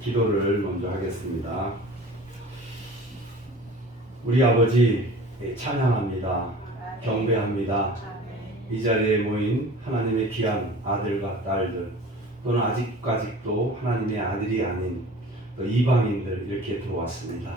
기도를 먼저 하겠습니다. 우리 아버지 찬양합니다. 경배합니다. 이 자리에 모인 하나님의 귀한 아들과 딸들, 또는 아직도 하나님의 아들이 아닌 또 이방인들 이렇게 들어왔습니다.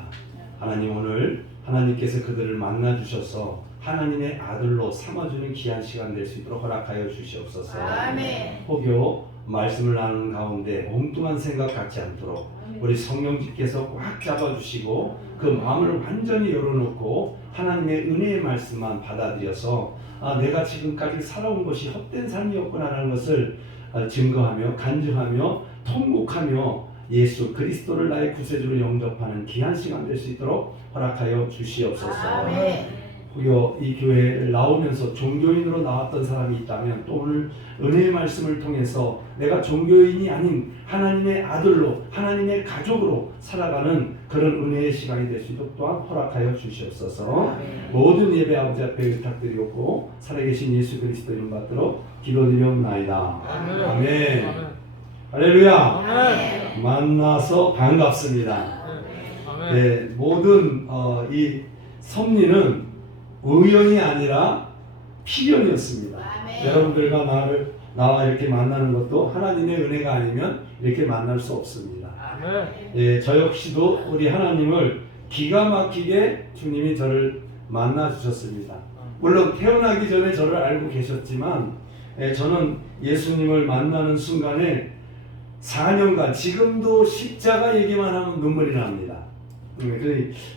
하나님, 오늘 하나님께서 그들을 만나 주셔서 하나님의 아들로 삼아주는 귀한 시간 될 수 있도록 허락하여 주시옵소서. 아멘. 혹여 말씀을 나누는 가운데 엉뚱한 생각 갖지 않도록 우리 성령님께서 꽉 잡아주시고 그 마음을 완전히 열어놓고 하나님의 은혜의 말씀만 받아들여서 내가 지금까지 살아온 것이 헛된 삶이었구나라는 것을 증거하며 간증하며 통곡하며 예수 그리스도를 나의 구세주로 영접하는 귀한 시간 될 수 있도록 허락하여 주시옵소서. 아멘. 혹여 이 교회를 나오면서 종교인으로 나왔던 사람이 있다면 또 오늘 은혜의 말씀을 통해서 내가 종교인이 아닌 하나님의 아들로 하나님의 가족으로 살아가는 그런 은혜의 시간이 될 수 있도록 또한 허락하여 주시옵소서. 모든 예배 아버지 앞에 부탁드리옵고 살아계신 예수 그리스도 이름 받도록 기도드리옵나이다. 아멘. 할렐루야. 만나서 반갑습니다. 네, 모든 이 섭리는 우연이 아니라 필연이었습니다. 여러분들과 나와 이렇게 만나는 것도 하나님의 은혜가 아니면 이렇게 만날 수 없습니다. 예, 저 역시도 우리 하나님을 기가 막히게 주님이 저를 만나 주셨습니다. 물론 태어나기 전에 저를 알고 계셨지만 저는 예수님을 만나는 순간에 4년간 지금도 십자가 얘기만 하면 눈물이 납니다.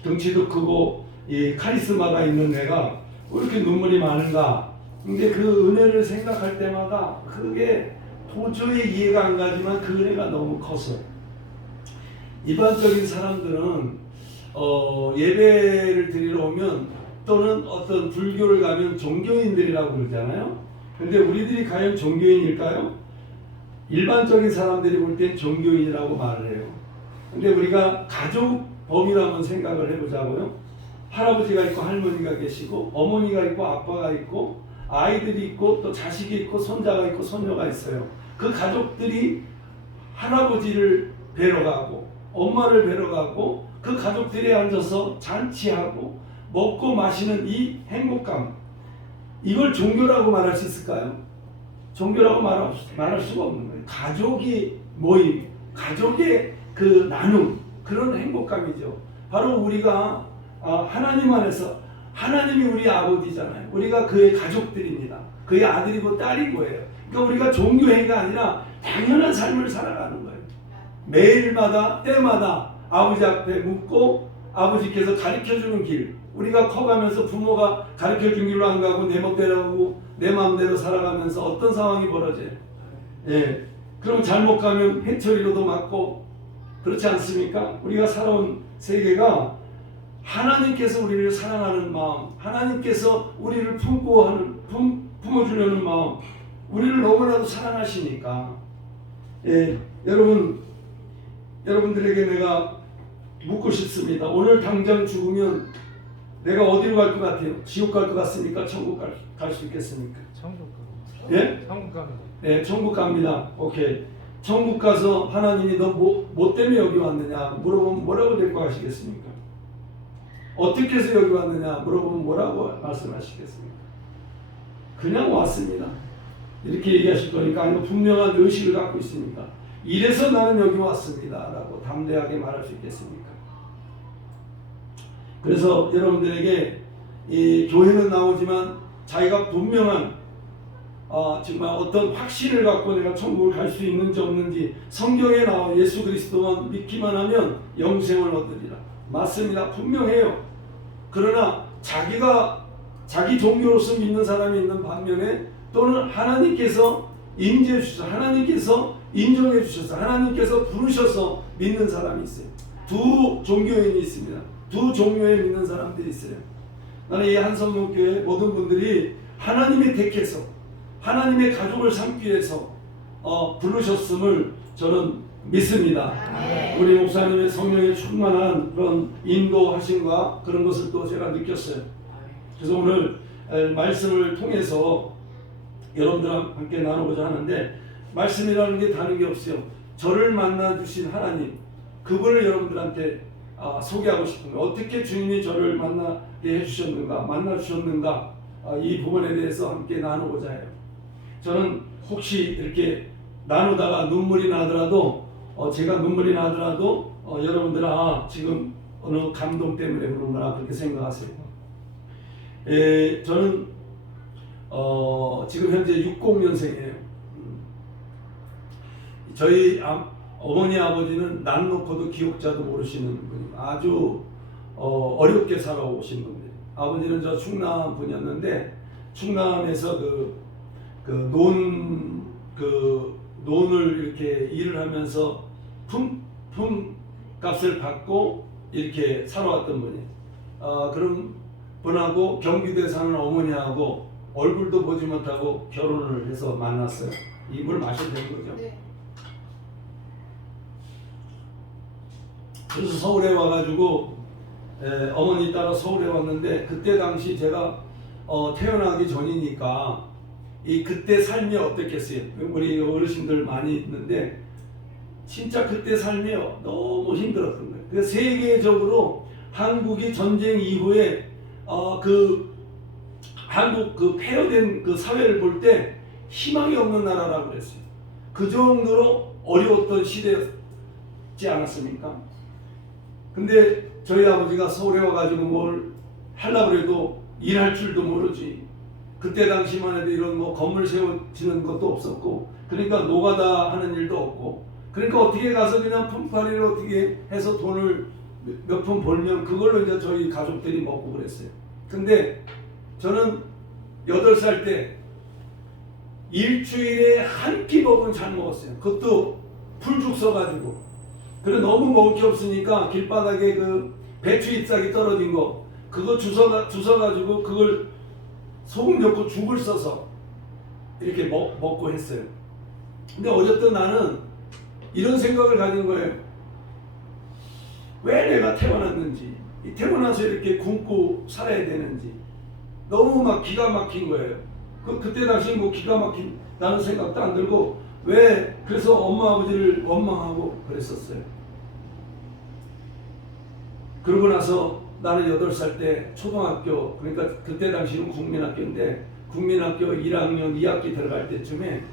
덩치도 크고 이 카리스마가 있는 내가 왜 이렇게 눈물이 많은가? 근데 그 은혜를 생각할 때마다 그게 도저히 이해가 안 가지만 그 은혜가 너무 커서 일반적인 사람들은 예배를 드리러 오면 또는 어떤 불교를 가면 종교인들이라고 그러잖아요. 근데 우리들이 과연 종교인일까요? 일반적인 사람들이 볼 땐 종교인이라고 말을 해요. 근데 우리가 가족 범위로 한번 생각을 해보자고요. 할아버지가 있고 할머니가 계시고 어머니가 있고 아빠가 있고 아이들이 있고 또 자식이 있고 손자가 있고 손녀가 있어요. 그 가족들이 할아버지를 뵈러 가고 엄마를 뵈러 가고 그 가족들이 앉아서 잔치하고 먹고 마시는 이 행복감, 이걸 종교라고 말할 수 있을까요? 종교라고 말할 수가 없는 거예요. 가족이 모임, 가족의 그 나눔, 그런 행복감이죠. 바로 우리가 하나님 안에서, 하나님이 우리 아버지잖아요. 우리가 그의 가족들입니다. 그의 아들이고 딸인 거예요. 그러니까 우리가 종교행위가 아니라 당연한 삶을 살아가는 거예요. 매일마다 때마다 아버지 앞에 묻고 아버지께서 가르쳐주는 길, 우리가 커가면서 부모가 가르쳐준 길로 안 가고 내 멋대로 하고 내 마음대로 살아가면서 어떤 상황이 벌어져요? 예, 그럼 잘못 가면 회초리로도 맞고 그렇지 않습니까? 우리가 살아온 세계가 하나님께서 우리를 사랑하는 마음, 하나님께서 우리를 품어주려는 마음, 우리를 너무나도 사랑하시니까. 예, 여러분들에게 내가 묻고 싶습니다. 오늘 당장 죽으면 내가 어디로 갈 것 같아요? 지옥 갈 것 같습니까? 천국 갈 수 있겠습니까? 천국 갑니다. 예? 천국 갑니다. 네, 천국 갑니다. 오케이. 천국 가서 하나님이 너 뭐 때문에 여기 왔느냐 물어보면 뭐라고 대꾸하시겠습니까? 어떻게 해서 여기 왔느냐 물어보면 뭐라고 말씀하시겠습니까? 그냥 왔습니다. 이렇게 얘기하실 거니까 아니면 분명한 의식을 갖고 있습니까? 이래서 나는 여기 왔습니다 라고 담대하게 말할 수 있겠습니까? 그래서 여러분들에게 이 교회는 나오지만 자기가 분명한 정말 어떤 확신을 갖고 내가 천국을 갈 수 있는지 없는지, 성경에 나와 예수 그리스도만 믿기만 하면 영생을 얻으리라. 맞습니다. 분명해요. 그러나 자기 종교로서 믿는 사람이 있는 반면에 또는 하나님께서 인지해 주셔서, 하나님께서 인정해 주셔서, 하나님께서 부르셔서 믿는 사람이 있어요. 두 종교인이 있습니다. 두 종교에 믿는 사람들이 있어요. 나는 이 한성목교회 모든 분들이 하나님이 택해서 하나님의 가족을 삼기 위해서 부르셨음을 저는 믿습니다. 우리 목사님의 성령에 충만한 그런 인도하심과 그런 것을 또 제가 느꼈어요. 그래서 오늘 말씀을 통해서 여러분들과 함께 나누고자 하는데, 말씀이라는 게 다른 게 없어요. 저를 만나 주신 하나님, 그분을 여러분들한테 소개하고 싶은 거예요. 어떻게 주님이 저를 만나게 해주셨는가, 만나 주셨는가, 이 부분에 대해서 함께 나누고자 해요. 저는 혹시 이렇게 나누다가 눈물이 나더라도 제가 눈물이 나더라도 여러분들 지금 어느 감동 때문에 그런구나 그렇게 생각하세요. 저는 지금 현재 60년생이에요. 저희 어머니 아버지는 난 놓고도 기억자도 모르시는 분이 아주 어렵게 살아오신 분들. 아버지는 저 충남 분이었는데 충남에서 논을 이렇게 일을 하면서 품 값을 받고 이렇게 살아왔던 분이. 그런 분하고 경기도에 사는 어머니하고 얼굴도 보지 못하고 결혼을 해서 만났어요. 이 물 마셔도 되는 거죠? 네. 그래서 서울에 와가지고 어머니 따라 서울에 왔는데 그때 당시 제가 태어나기 전이니까 그때 삶이 어땠겠어요? 우리 어르신들 많이 있는데 진짜 그때 삶이 너무 힘들었던 거예요. 그래서 세계적으로 한국이 전쟁 이후에 한국 폐허된 그 사회를 볼 때 희망이 없는 나라라고 그랬어요. 그 정도로 어려웠던 시대였지 않았습니까? 근데 저희 아버지가 서울에 와가지고 뭘 하려고 해도 일할 줄도 모르지. 그때 당시만 해도 이런 건물 세워지는 것도 없었고, 그러니까 노가다 하는 일도 없고, 그러니까 어떻게 가서 그냥 품팔이를 어떻게 해서 돈을 몇 푼 벌면 그걸로 이제 저희 가족들이 먹고 그랬어요. 근데 저는 8살 때 일주일에 한 끼 먹으면 잘 먹었어요. 그것도 풀죽 써가지고. 그래 너무 먹을 게 없으니까 길바닥에 그 배추 잎사귀 떨어진 거 그거 주워가지고 그걸 소금 넣고 죽을 써서 이렇게 먹고 했어요. 근데 어쨌든 나는 이런 생각을 가진 거예요. 왜 내가 태어났는지, 태어나서 이렇게 굶고 살아야 되는지 너무 막 기가 막힌 거예요. 그때 당시 기가 막힌다는 생각도 안 들고 그래서 엄마 아버지를 원망하고 그랬었어요. 그러고 나서 나는 8살 때 초등학교, 그러니까 그때 당시는 국민학교인데 국민학교 1학년 2학기 들어갈 때쯤에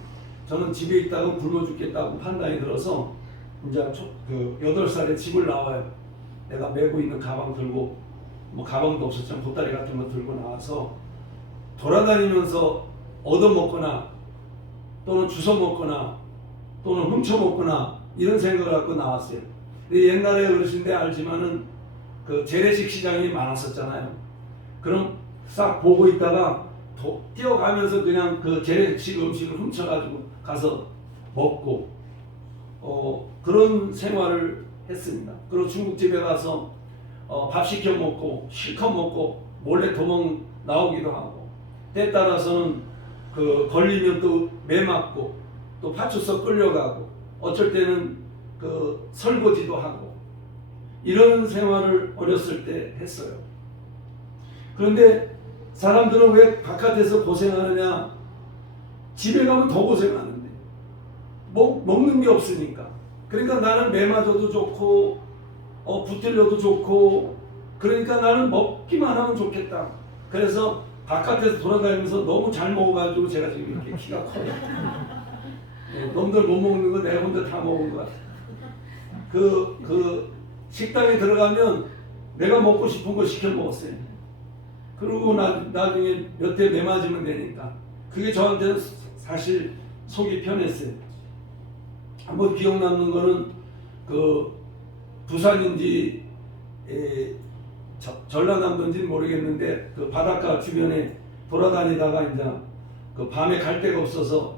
저는 집에 있다가 굶어 죽겠다고 판단이 들어서 이제 8살에 집을 나와요. 내가 메고 있는 가방 들고, 가방도 없었지만 보따리 같은 거 들고 나와서 돌아다니면서 얻어먹거나 또는 주워 먹거나 또는 훔쳐 먹거나 이런 생각을 갖고 나왔어요. 근데 옛날에 어르신데 알지만은 그 재래식 시장이 많았었잖아요. 그럼 싹 보고 있다가 뛰어가면서 그냥 그 재래식 음식을 훔쳐가지고 가서 먹고 그런 생활을 했습니다. 그리고 중국집에 가서 밥 시켜 먹고 실컷 먹고 몰래 도망 나오기도 하고, 때에 따라서는 걸리면 또 매 맞고 또 파출소 끌려가고 어쩔 때는 설거지도 하고 이런 생활을 어렸을 때 했어요. 그런데 사람들은 왜 바깥에서 고생하느냐? 집에 가면 더 고생하는데 먹는 게 없으니까. 그러니까 나는 매 맞아도 좋고 붙들려도 좋고, 그러니까 나는 먹기만 하면 좋겠다. 그래서 바깥에서 돌아다니면서 너무 잘 먹어가지고 제가 지금 이렇게 키가 커요. 놈들 못 먹는 거 내가 혼자 다 먹은 거야. 식당에 들어가면 내가 먹고 싶은 거 시켜 먹었어요. 그리고 나중에 몇 대 매 맞으면 되니까. 그게 저한테는 사실 속이 편했어요. 한번 기억 남는 거는 부산인지 전라남도인지는 모르겠는데 바닷가 주변에 돌아다니다가 이제 밤에 갈 데가 없어서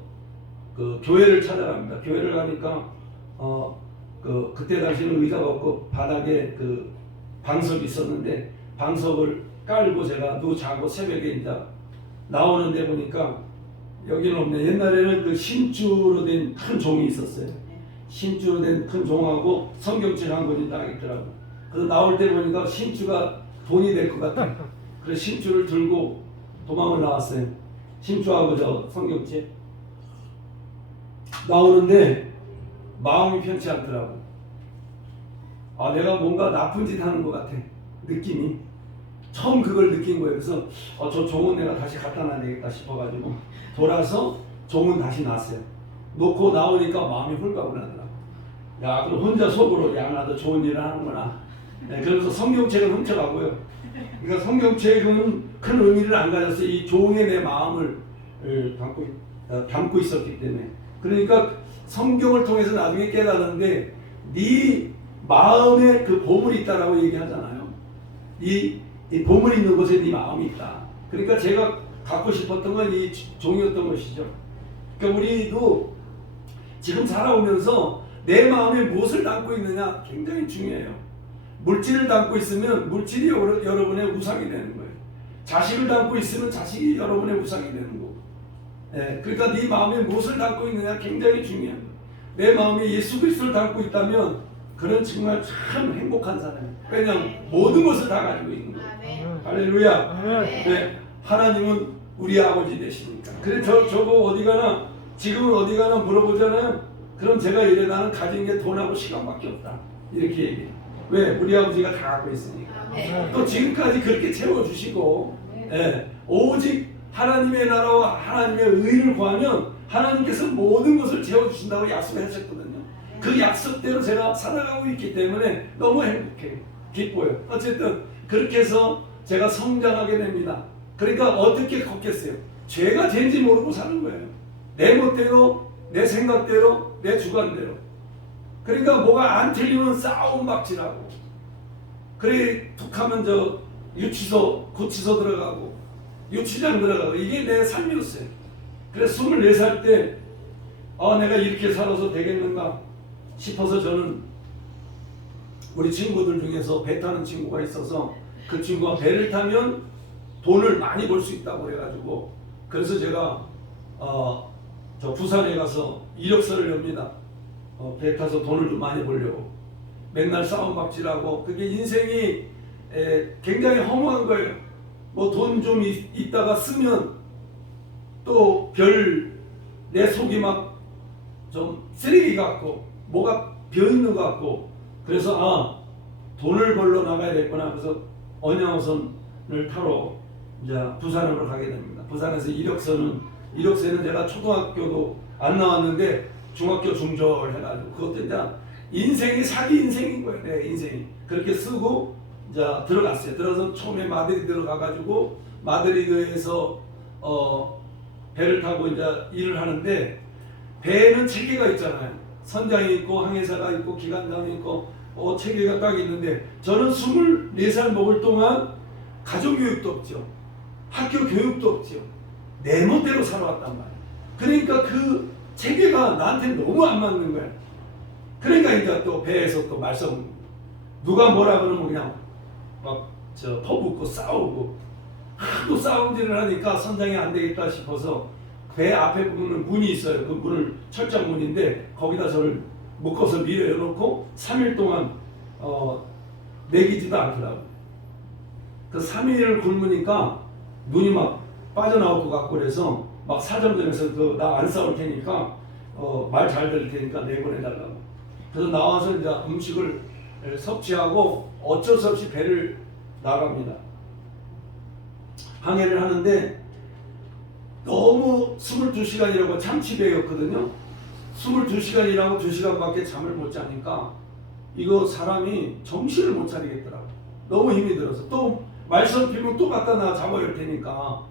교회를 찾아갑니다. 교회를 가니까 그때 당시는 의자가 없고 바닥에 방석이 있었는데 방석을 깔고 제가 자고 새벽에 이제 나오는데 보니까 여기는 없네. 옛날에는 신주로 된 큰 종이 있었어요. 신주로 된 큰 종하고 성경책 한 권이 딱 있더라고. 그래서 나올 때 보니까 신주가 돈이 될 것 같아. 그래서 신주를 들고 도망을 나왔어요. 신주하고 저 성경책 나오는데 마음이 편치 않더라고. 아, 내가 뭔가 나쁜 짓 하는 것 같아. 느낌이. 처음 그걸 느낀 거예요. 그래서 저 종은 내가 다시 갖다 놔야 되겠다 싶어가지고 돌아서 종은 다시 놨어요. 놓고 나오니까 마음이 홀가분하더라고. 야, 그럼 혼자 속으로 야, 나도 좋은 일을 하는구나. 네, 그래서 성경책은 훔쳐가고요. 그러니까 성경책은 큰 의미를 안 가졌어요. 이 종의 내 마음을 담고 있었기 때문에. 그러니까 성경을 통해서 나중에 깨달았는데 네 마음에 그 보물이 있다라고 얘기하잖아요. 이 보물이 있는 곳에 네 마음이 있다. 그러니까 제가 갖고 싶었던 건 이 종이었던 것이죠. 그러니까 우리도 지금 살아오면서 내 마음에 무엇을 담고 있느냐 굉장히 중요해요. 물질을 담고 있으면 물질이 여러분의 우상이 되는 거예요. 자식을 담고 있으면 자식이 여러분의 우상이 되는 거고. 예, 그러니까 네 마음에 무엇을 담고 있느냐 굉장히 중요해요. 내 마음에 예수 그리스도를 담고 있다면 그는 정말 참 행복한 사람이에요. 왜냐하면 모든 것을 다 가지고 있는 거예요. 할렐루야. 네, 하나님은 우리 아버지 되시니까. 그래 저거 어디 가나 지금은 어디 가나 물어보잖아요. 그럼 제가 이래 나는 가진 게 돈하고 시간밖에 없다. 이렇게 얘기해요. 왜? 우리 아버지가 다 갖고 있으니까. 또 지금까지 그렇게 채워주시고 오직 하나님의 나라와 하나님의 의를 구하면 하나님께서 모든 것을 채워주신다고 약속하셨거든요. 그 약속대로 제가 살아가고 있기 때문에 너무 행복해요. 기뻐요. 어쨌든 그렇게 해서 제가 성장하게 됩니다. 그러니까 어떻게 걷겠어요? 죄가 죄인지 모르고 사는 거예요. 내 멋대로, 내 생각대로, 내 주관대로. 그러니까 뭐가 안 틀리면 싸움 박질하고, 그래 툭하면 유치소, 구치소 들어가고 유치장 들어가고, 이게 내 삶이었어요. 그래서 24살 때 내가 이렇게 살아서 되겠는가 싶어서 저는 우리 친구들 중에서 배 타는 친구가 있어서 그 친구가 배를 타면 돈을 많이 벌 수 있다고 해가지고, 그래서 제가 저 부산에 가서 이력서를 냅니다. 배 타서 돈을 좀 많이 벌려고. 맨날 싸움박질하고, 그게 인생이 굉장히 허무한 거예요. 뭐 돈 좀 있다가 쓰면 또 내 속이 막 좀 쓰레기 같고 뭐가 비어있는 것 같고, 그래서 돈을 벌러 나가야겠구나. 그래서 언양호선을 타러 이제 부산으로 가게 됩니다. 부산에서 이력서는 제가 초등학교도 안 나왔는데 중학교 중졸 해가지고, 그것도 이제 인생이 사기 인생인 거예요. 내 인생이. 그렇게 쓰고 이제 들어갔어요. 들어서 처음에 마드리드로 가가지고 마드리드에서 배를 타고 이제 일을 하는데, 배에는 체계가 있잖아요. 선장이 있고 항해사가 있고 기관장이 있고 체계가 딱 있는데, 저는 24살 먹을 동안 가정교육도 없죠. 학교 교육도 없죠. 내 멋대로 살아왔단 말이에요. 그러니까 그 체계가 나한테 너무 안 맞는 거예요. 그러니까 이제 또 배에서 또 말썽, 누가 뭐라 그러면 그냥 막 퍼붓고 싸우고, 하도 싸움질을 하니까 선장이 안 되겠다 싶어서 배 앞에 보면 문이 있어요. 그 문을 철장문인데 거기다 저를 묶어서 밀어놓고 3일 동안 내기지도 않더라고요. 그 3일을 굶으니까 눈이 막 빠져나올 것 같고, 그래서 막 사정전에서 나 안 싸울 테니까 말 잘 들을 테니까 내보내달라고. 그래서 나와서 이제 음식을 섭취하고 어쩔 수 없이 배를 나갑니다. 항해를 하는데 너무 22시간이라고 참치배였거든요. 22시간 일하고 2시간밖에 잠을 못 자니까 이거 사람이 정신을 못 차리겠더라고. 너무 힘이 들어서. 또 말썽 피면 또 갖다 놔 잡아야 할 테니까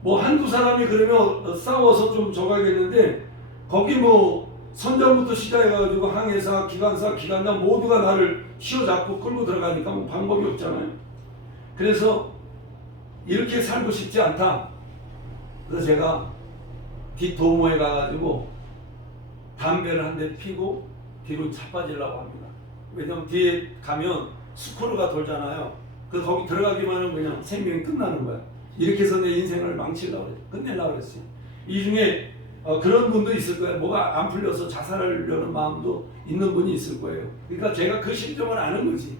뭐 한두 사람이 그러면 싸워서 좀 져가겠는데, 거기 뭐 선장부터 시작해가지고 항해사, 기관사, 기관장 모두가 나를 휘어잡고 끌고 들어가니까 뭐 방법이 없잖아요. 그래서 이렇게 살고 싶지 않다. 그래서 제가 뒷도모에 가가지고 담배를 한 대 피고 뒤로 자빠지려고 합니다. 왜냐면 뒤에 가면 스크루가 돌잖아요. 그 거기 들어가기만 하면 그냥 생명이 끝나는 거야. 이렇게 해서 내 인생을 망치려고 그랬어요. 끝내려고 그랬어요. 이 중에 그런 분도 있을 거예요. 뭐가 안 풀려서 자살하려는 마음도 있는 분이 있을 거예요. 그러니까 제가 그 심정을 아는 거지.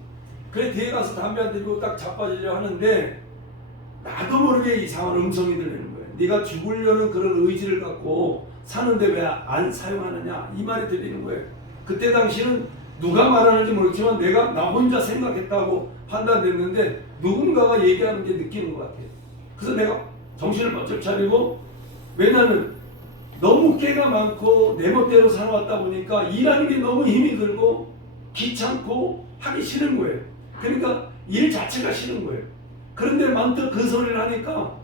그래 뒤에 가서 담배 한 대 피고 딱 자빠지려 하는데 나도 모르게 이상한 음성이 들리는 거예요. 네가 죽으려는 그런 의지를 갖고 사는데 왜 안 사용하느냐, 이 말이 들리는 거예요. 그때 당시는 누가 말하는지 모르겠지만 내가 나 혼자 생각했다고 판단됐는데 누군가가 얘기하는 게 느끼는 것 같아요. 그래서 내가 정신을 번쩍 차리고, 왜냐하면 너무 깨가 많고 내 멋대로 살아왔다 보니까 일하는 게 너무 힘이 들고 귀찮고 하기 싫은 거예요. 그러니까 일 자체가 싫은 거예요. 그런데 만뜻 그 소리를 하니까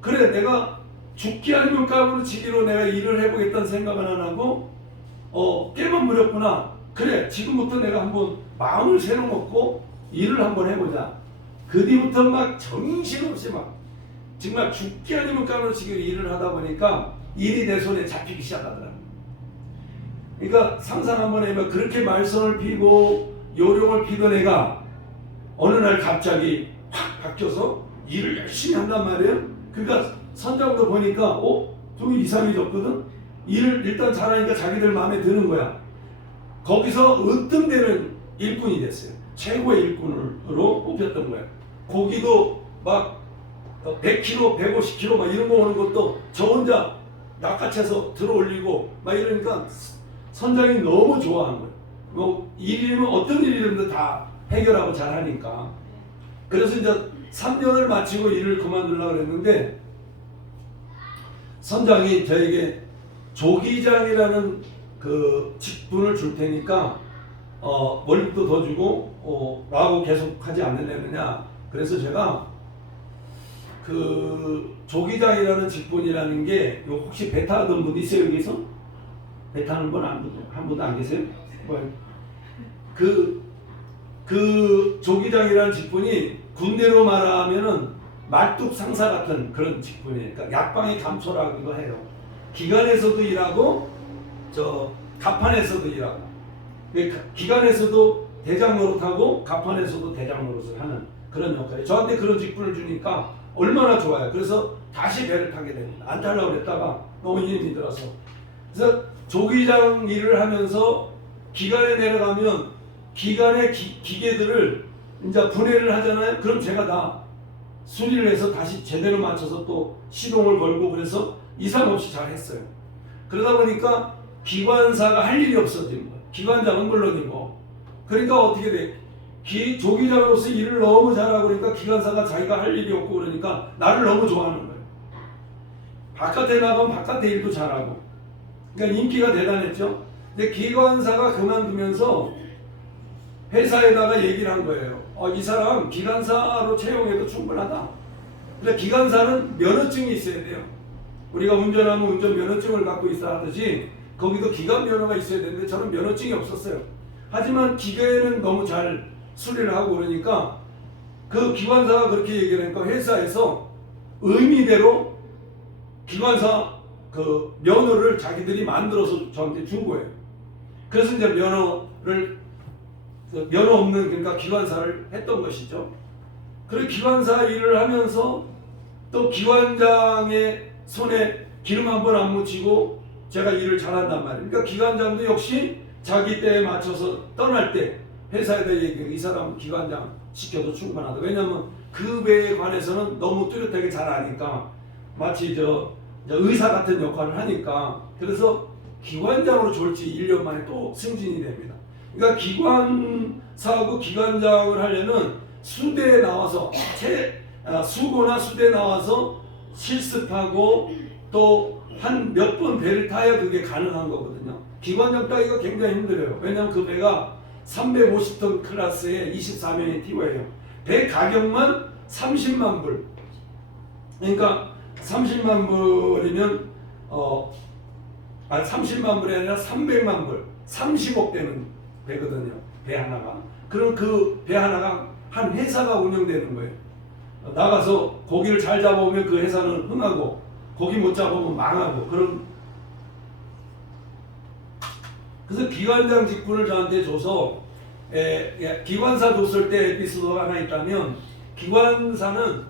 그래, 내가 죽기 아니면 값으로 지기로 내가 일을 해보겠다는 생각은 안 하고 깨만 부렸구나. 그래, 지금부터 내가 한번 마음을 새로 먹고 일을 한번 해보자. 그 뒤부터 막 정신없이 막 정말 죽기 아니면 값으로 지기로 일을 하다 보니까 일이 내 손에 잡히기 시작하더라고요. 그러니까 상상 한번 해보면 그렇게 말썽을 피고 요령을 피던 애가 어느 날 갑자기 확 바뀌어서 일을 열심히 한단 말이에요. 그러니까 선장도 보니까 좀 이상해졌거든. 일을 일단 잘하니까 자기들 마음에 드는 거야. 거기서 으뜸되는 일꾼이 됐어요. 최고의 일꾼으로 뽑혔던 거야. 고기도 막 100kg, 150kg 막 이런 거 오는 것도 저 혼자 낚아채서 들어올리고 막 이러니까 선장이 너무 좋아한 거예요. 뭐 일이면 어떤 일이든 다 해결하고 잘하니까. 그래서 이제 3년을 마치고 일을 그만두려고 그랬는데 선장이 저에게 조기장이라는 그 직분을 줄 테니까 월급도 더 주고 라고 계속 하지 않느냐. 그래서 제가 그 조기장이라는 직분이라는 게 혹시 배 타던 분 있어요 여기서? 배 타는 분 한 분도 안 계세요? 그 조기장이라는 직분이 군대로 말하면은 말뚝 상사 같은 그런 직분이에요. 그러니까 약방의 감초라기도 해요. 기관에서도 일하고 저 갑판에서도 일하고, 기관에서도 대장 노릇하고 갑판에서도 대장 노릇을 하는 그런 역할이에요. 저한테 그런 직분을 주니까 얼마나 좋아요. 그래서 다시 배를 타게 됩니다. 안 타려고 그랬다가 너무 힘이 들어서. 그래서 조기장 일을 하면서 기관에 내려가면 기관의 기계들을 이제 분해를 하잖아요. 그럼 제가 다 수리를 해서 다시 제대로 맞춰서 또 시동을 걸고, 그래서 이상 없이 잘 했어요. 그러다 보니까 기관사가 할 일이 없어진 거예요. 기관장은 물론이고. 그러니까 어떻게 돼? 조기장으로서 일을 너무 잘하고 그러니까 기관사가 자기가 할 일이 없고 그러니까 나를 너무 좋아하는 거예요. 바깥에 나가면 바깥에 일도 잘하고. 그러니까 인기가 대단했죠. 근데 기관사가 그만두면서 회사에다가 얘기를 한 거예요. 이 사람 기관사로 채용해도 충분하다. 근데 기관사는 면허증이 있어야 돼요. 우리가 운전하면 운전 면허증을 갖고 있어야 하듯이 거기도 기관 면허가 있어야 되는데 저는 면허증이 없었어요. 하지만 기계는 너무 잘 수리를 하고 그러니까 그 기관사가 그렇게 얘기를 하니까 회사에서 의미대로 기관사 그 면허를 자기들이 만들어서 저한테 준 거예요. 그래서 이제 면허 없는, 그러니까 기관사를 했던 것이죠. 그리고 기관사 일을 하면서 또 기관장의 손에 기름 한 번 안 묻히고 제가 일을 잘한단 말이에요. 그러니까 기관장도 역시 자기 때에 맞춰서 떠날 때 회사에다 얘기해요. 이 사람 기관장 시켜도 충분하다. 왜냐하면 그 배에 관해서는 너무 뚜렷하게 잘 아니까, 마치 의사 같은 역할을 하니까. 그래서 기관장으로 졸지 1년 만에 또 승진이 됩니다. 그러니까 기관사하고 기관장을 하려면 수대에 나와서 수고나 수대에 나와서 실습하고 또 한 몇 번 배를 타야 그게 가능한 거거든요. 기관장 따기가 굉장히 힘들어요. 왜냐하면 그 배가 350톤 클래스의 24명의 티워예요. 배 가격만 30만 불. 그러니까 30만 불이면 30만 불이 아니라 300만 불, 30억 되는 배거든요. 배 하나가. 그럼 그 배 하나가 한 회사가 운영되는 거예요. 나가서 고기를 잘 잡아오면 그 회사는 흥하고, 고기 못 잡아오면 망하고. 그래서 기관장 직분을 저한테 줘서 기관사 줬을 때 에피소드가 하나 있다면, 기관사는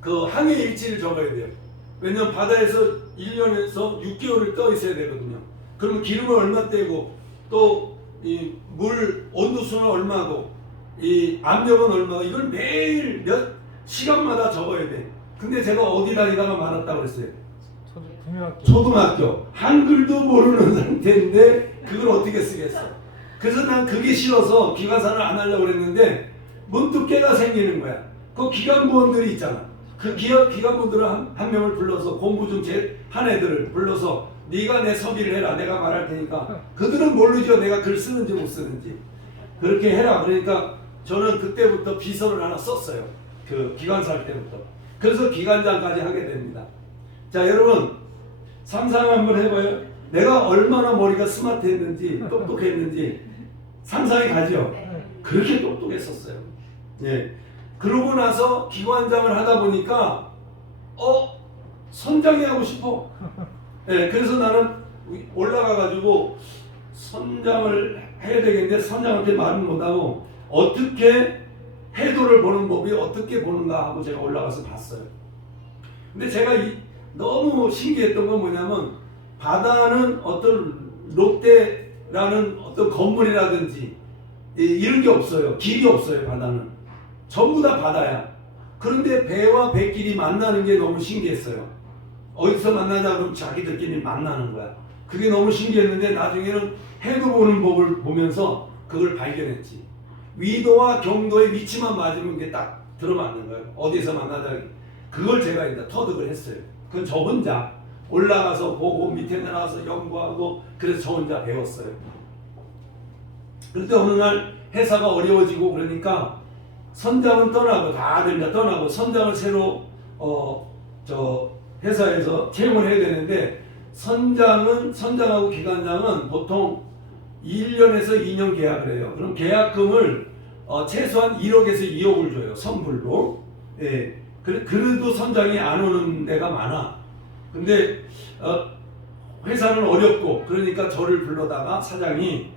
그 항해 일지를 적어야 돼요. 왜냐면 바다에서 1년에서 6개월을 떠 있어야 되거든요. 그러면 기름을 얼마 떼고 또 이 물 온도수는 얼마고 이 압력은 얼마고 이걸 매일 몇 시간마다 적어야 돼. 근데 제가 어디 다니다가 말았다고 그랬어요? 초등학교 한글도 모르는 상태인데 그걸 어떻게 쓰겠어? 그래서 난 그게 싫어서 기관사를 안 하려고 그랬는데 문득 깨가 생기는 거야. 그 기관부원들이 있잖아. 그 기관부원들을 한 명을 불러서 공부 좀 한 애들을 불러서 네가 내 서비를 해라. 내가 말할 테니까. 그들은 모르죠. 내가 글 쓰는지 못 쓰는지. 그렇게 해라. 그러니까 저는 그때부터 비서를 하나 썼어요. 그 기관사 할 때부터. 그래서 기관장까지 하게 됩니다. 자, 여러분 상상 한번 해봐요. 내가 얼마나 머리가 스마트했는지 똑똑했는지 상상이 가죠. 그렇게 똑똑했었어요. 예. 그러고 나서 기관장을 하다 보니까 선장이 하고 싶어. 예. 그래서 나는 올라가가지고 선장을 해야 되겠는데 선장한테 말은 못하고 어떻게 해도를 보는 법이 어떻게 보는가 하고 제가 올라가서 봤어요. 근데 제가 너무 신기했던 건 뭐냐면 바다는 어떤 롯데라는 어떤 건물이라든지 이런 게 없어요. 길이 없어요. 바다는 전부 다 바다야. 그런데 배와 배끼리 만나는 게 너무 신기했어요. 어디서 만나자 그러면 자기들끼리 만나는 거야. 그게 너무 신기했는데 나중에는 해도 보는 법을 보면서 그걸 발견했지. 위도와 경도의 위치만 맞으면 그게 딱 들어맞는 거예요. 어디서 만나자. 그걸 제가 이제 터득을 했어요. 그건 저 혼자 올라가서 보고 밑에 내려가서 연구하고 그래서 저 혼자 배웠어요. 그런데 어느 날 회사가 어려워지고 그러니까 선장은 떠나고 다들 이제 떠나고 선장을 새로 저 회사에서 채용을 해야 되는데 선장하고 기관장은 보통 1년에서 2년 계약을 해요. 그럼 계약금을 최소한 1억에서 2억을 줘요. 선불로. 예. 그래도 선장이 안 오는 데가 많아. 근데 회사는 어렵고 그러니까 저를 불러다가 사장이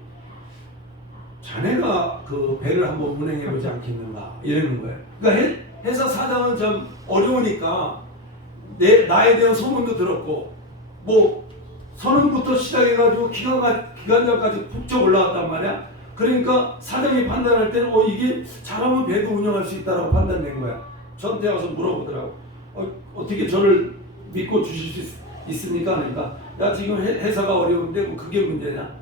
자네가 그 배를 한번 운행해보지 않겠는가 이러는 거예요. 그러니까 회사 사장은 좀 어려우니까 나에 대한 소문도 들었고 뭐 선언부터 시작해가지고 기관장까지 북적 올라왔단 말이야. 그러니까 사장이 판단할 때는 이게 잘하면 배도 운영할 수 있다라고 판단된 거야. 저한테 와서 물어보더라고. 어떻게 저를 믿고 주실 수 있습니까? 그러니까 야 지금 회사가 어려운데 뭐 그게 문제냐?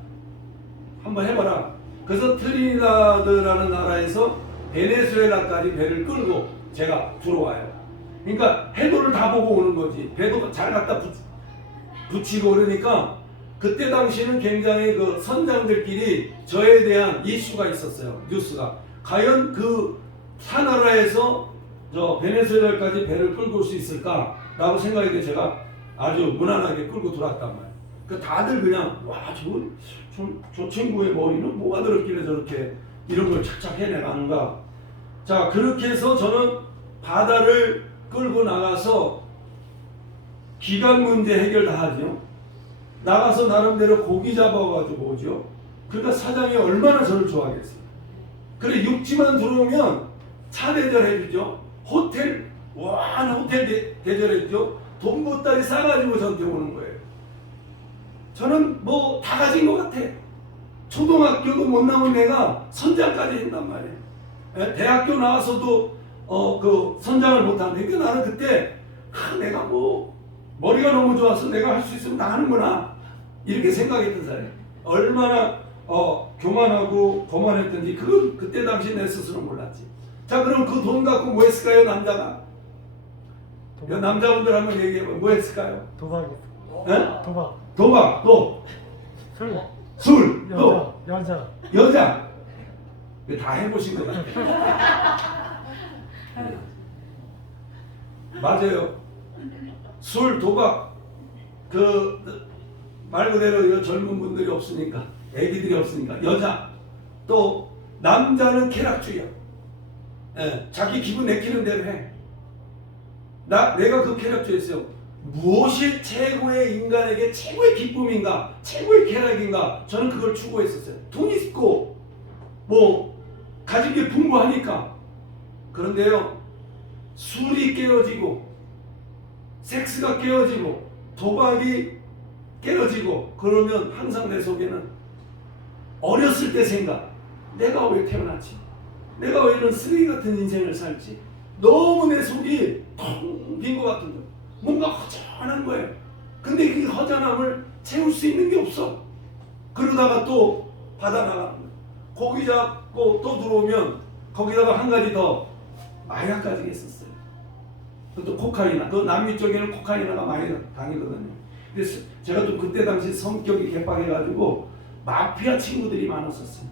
한번 해봐라. 그래서 트리니다드라는 나라에서 베네수엘라까지 배를 끌고 제가 들어와요. 그러니까 해도를 다 보고 오는 거지. 배도 잘 갖다 붙이고 그러니까 그때 당시에는 굉장히 그 선장들끼리 저에 대한 이슈가 있었어요. 뉴스가. 과연 그 사나라에서 저 베네수엘라까지 배를 끌고 올 수 있을까라고 생각했는데 제가 아주 무난하게 끌고 들어왔단 말이에요. 그 다들 그냥 와 저 친구의 머리는 뭐가 들었길래 저렇게 이런 걸 착착 해내가는가. 자 그렇게 해서 저는 바다를 끌고 나가서 기간 문제 해결 다 하죠. 나가서 나름대로 고기 잡아가지고 오죠. 그러니까 사장이 얼마나 저를 좋아하겠어요. 그래 육지만 들어오면 차 대절해주죠. 호텔 대절해주죠. 돈 보따리 싸가지고 저한테 오는 거예요. 저는 뭐 다 가진 것 같아. 초등학교도 못 나온 애가 선장까지 했단 말이에요. 대학교 나와서도 그 선장을 못하는데 그러니까 나는 그때 내가 뭐 머리가 너무 좋아서 내가 할 수 있으면 나 하는구나 이렇게 생각했던 사람이에요. 얼마나 교만하고 거만했던지 그건 그때 당시 내 스스로 몰랐지. 자 그럼 그 돈 갖고 뭐 했을까요? 남자가 남자분들 한번 얘기해봐. 뭐 했을까요? 도박이요. 도박 또 술 또 여자 다 해보신 것 같아요. 맞아요. 술 도박 말 그대로 젊은 분들이 없으니까 애기들이 없으니까 여자 또 남자는 쾌락주의야. 자기 기분 내키는 대로 해. 내가 그 쾌락주의였어요. 무엇이 최고의 인간에게 최고의 기쁨인가 최고의 쾌락인가 저는 그걸 추구했었어요. 돈 있고 뭐 가진 게 풍부하니까. 그런데요 술이 깨어지고 섹스가 깨어지고 도박이 깨어지고 그러면 항상 내 속에는 어렸을 때 생각, 내가 왜 태어났지? 내가 왜 이런 쓰레기 같은 인생을 살지? 너무 내 속이 텅 빈 것 같은 거. 뭔가 허전한 거예요. 근데 그 허전함을 채울 수 있는 게 없어. 그러다가 또 받아 나가는 거야. 고기 잡고 또 들어오면 거기다가 한 가지 더 마약까지 했었어요. 또 코카이나, 그 남미 쪽에는 코카이나가 많이 다니거든요. 그래서 제가 또 그때 당시 성격이 개빡해가지고 마피아 친구들이 많았었어요.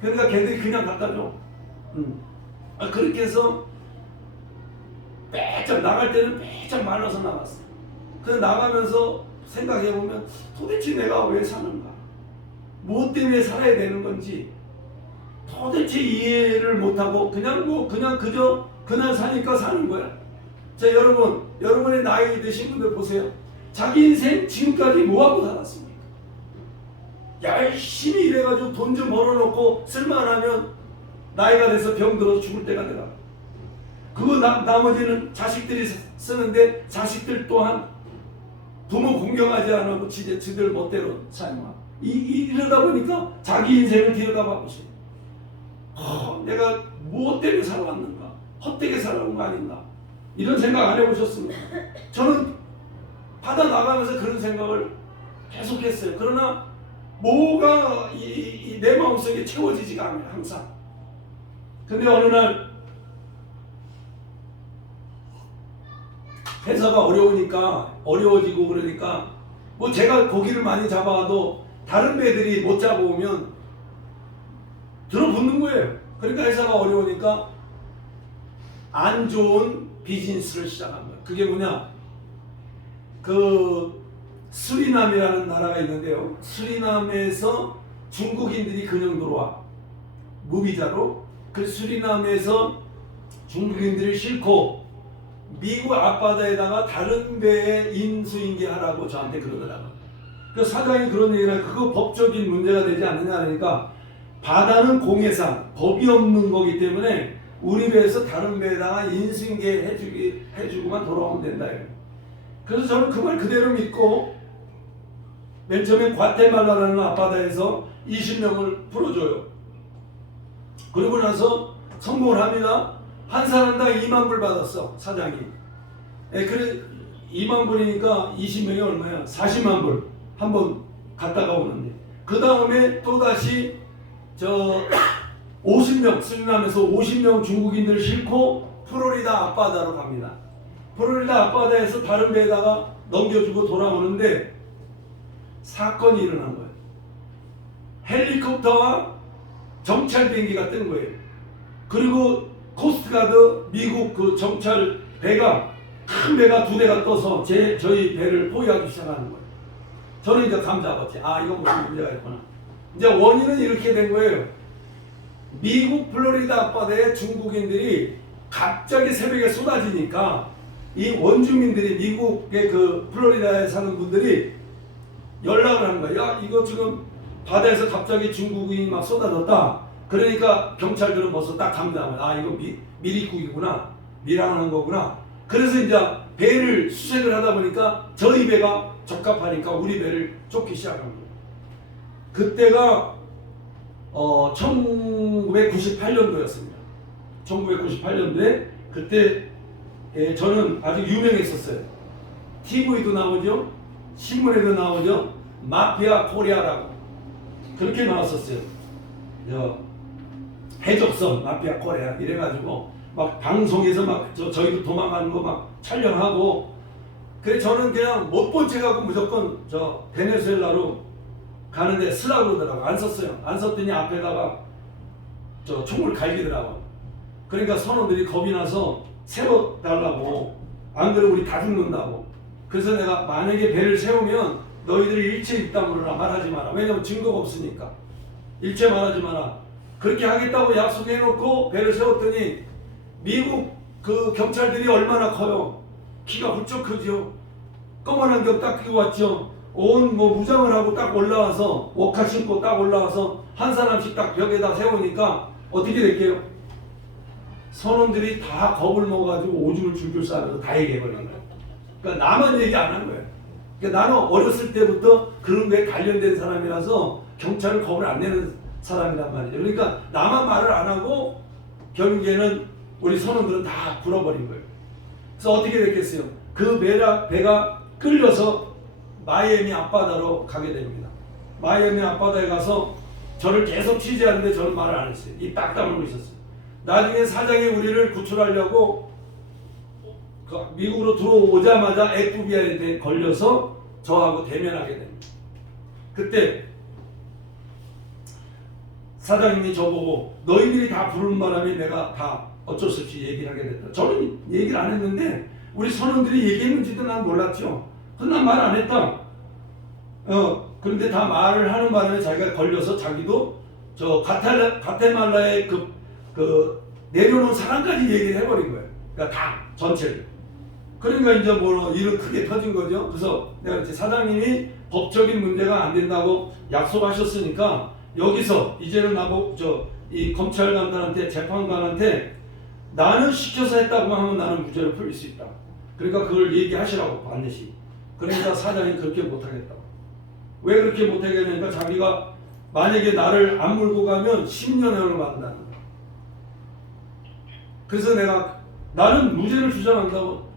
그러니까 걔들이 그냥 갖다 줘. 그렇게 해서 빼짝 나갈 때는 빼짝 말라서 나갔어요. 그래서 나가면서 생각해보면 도대체 내가 왜 사는가? 무엇 때문에 살아야 되는 건지 도대체 이해를 못하고 그냥 그저 그날 사니까 사는 거야. 자, 여러분의 나이 드신 분들 보세요. 자기 인생 지금까지 뭐하고 살았습니까? 열심히 일해가지고 돈 좀 벌어놓고 쓸만하면 나이가 돼서 병들어서 죽을 때가 되라. 그거 나머지는 자식들이 쓰는데 자식들 또한 부모 공경하지 않고 지들 멋대로 살마. 이러다 보니까 자기 인생을 들여다봐 보세요. 내가 무엇 때문에 살아왔는가? 헛되게 살아온 거 아닌가? 이런 생각 안 해보셨습니까? 저는 받아 나가면서 그런 생각을 계속했어요. 그러나 뭐가 내 마음속에 채워지지가 않아요. 항상. 근데 어느 날 회사가 어려워지고 그러니까 뭐 제가 고기를 많이 잡아도 다른 배들이 못 잡아오면 들어붙는 거예요. 그러니까 회사가 어려우니까 안 좋은 비즈니스를 시작한 거예요. 그게 뭐냐? 그 수리남이라는 나라가 있는데요. 수리남에서 중국인들이 그냥 들어와. 무비자로. 그 수리남에서 중국인들을 싣고 미국 앞바다에다가 다른 배에 인수인계하라고 저한테 그러더라고요. 그 사장이 그런 얘기를 그거 법적인 문제가 되지 않느냐 하니까 바다는 공해상 법이 없는 거기 때문에 우리 배에서 다른 배에다가 인수인계 해주고만 돌아오면 된다. 그래서 저는 그 말 그대로 믿고 맨 처음에 과테말라라는 앞바다에서 20명을 풀어줘요. 그러고 나서 성공을 합니다. 한 사람당 2만 불 받았어, 사장이. 그래 2만 불이니까 20명이 얼마야? 40만 불. 한번 갔다가 오는데. 그 다음에 또다시 50명, 수리남에서 50명 중국인들을 싣고 플로리다 앞바다로 갑니다. 플로리다 앞바다에서 다른 배에다가 넘겨주고 돌아오는데 사건이 일어난 거예요. 헬리콥터와 정찰 비행기가 뜬 거예요. 그리고 코스트가드 미국 그 정찰 배가 큰 배가 2대가 떠서 저희 배를 포위하기 시작하는 거예요. 저는 이제 감 잡았지. 이거 무슨 문제가 있구나. 이제 원인은 이렇게 된 거예요. 미국 플로리다 앞바다에 중국인들이 갑자기 새벽에 쏟아지니까 이 원주민들이 미국의 그 플로리다에 사는 분들이 연락을 하는 거예요. 야, 이거 지금 바다에서 갑자기 중국인이 막 쏟아졌다. 그러니까 경찰들은 벌써 딱 감지하면 이거 미리국이구나. 밀항하는 거구나. 그래서 이제 배를 수색을 하다 보니까 저희 배가 적합하니까 우리 배를 쫓기 시작한 거예요. 그때가 1998년도였습니다. 1998년도에 그때 저는 아주 유명했었어요. TV도 나오죠. 신문에도 나오죠. 마피아 코리아라고 그렇게 나왔었어요. 해적선 마피아 코리아 이래가지고 막 방송에서 막 저희도 도망가는 거 막 촬영하고. 그래 저는 그냥 못 본 척하고 무조건 베네수엘라로 가는데 쓰라고 그러더라고. 안 썼어요. 안 썼더니 앞에다가 총을 갈기더라고. 그러니까 선원들이 겁이 나서 세워달라고. 안 그러면 우리 다 죽는다고. 그래서 내가 만약에 배를 세우면 너희들이 일체 입다물으라, 말하지 마라. 왜냐면 증거가 없으니까. 일체 말하지 마라. 그렇게 하겠다고 약속해놓고 배를 세웠더니 미국 그 경찰들이 얼마나 커요. 키가 훌쩍 크죠. 검은 안경 딱 끼고 왔죠. 온 무장을 하고 딱 올라와서 워카 신고 딱 올라와서 한 사람씩 딱 벽에다 세우니까 어떻게 될게요? 선원들이 다 겁을 먹어가지고 오줌을 줄줄 싸면서 다 얘기해버린 거예요. 그러니까 나만 얘기 안 한 거예요. 그러니까 나는 어렸을 때부터 그런 거에 관련된 사람이라서 경찰을 겁을 안 내는 사람이란 말이죠. 그러니까 나만 말을 안 하고 결국에는 우리 선원들은 다 불어버린 거예요. 그래서 어떻게 됐겠어요? 그 배가 끌려서 마이애미 앞바다로 가게 됩니다. 마이애미 앞바다에 가서 저를 계속 취재하는데 저는 말을 안 했어요. 입 딱 다물고 있었어요. 나중에 사장이 우리를 구출하려고 미국으로 들어오자마자 FBI한테 걸려서 저하고 대면하게 됩니다. 그때 사장님이 저보고 너희들이 다 부르는 바람에 내가 다 어쩔 수 없이 얘기를 하게 됐다. 저는 얘기를 안 했는데 우리 선원들이 얘기했는지도 난 몰랐죠. 그래서 난 말 안 했다. 그런데 다 말을 하는 바람에 자기가 걸려서 자기도 저 가테말라의 그 내려오는 사람까지 얘기를 해버린 거예요. 그러니까 다 전체를. 그러니까 이제 뭐 일은 크게 터진 거죠. 그래서 내가 이제 사장님이 법적인 문제가 안 된다고 약속하셨으니까 여기서 이제는 나보고 이 검찰관들한테 재판관한테 나는 시켜서 했다고 하면 나는 무죄로 풀릴 수 있다. 그러니까 그걸 얘기하시라고 반드시. 그러니까 사장이 그렇게 못하겠다고. 왜 그렇게 못하겠냐니까 자기가 만약에 나를 안 물고 가면 10년형을 받는다는 거야. 그래서 내가 나는 무죄를 주장한다고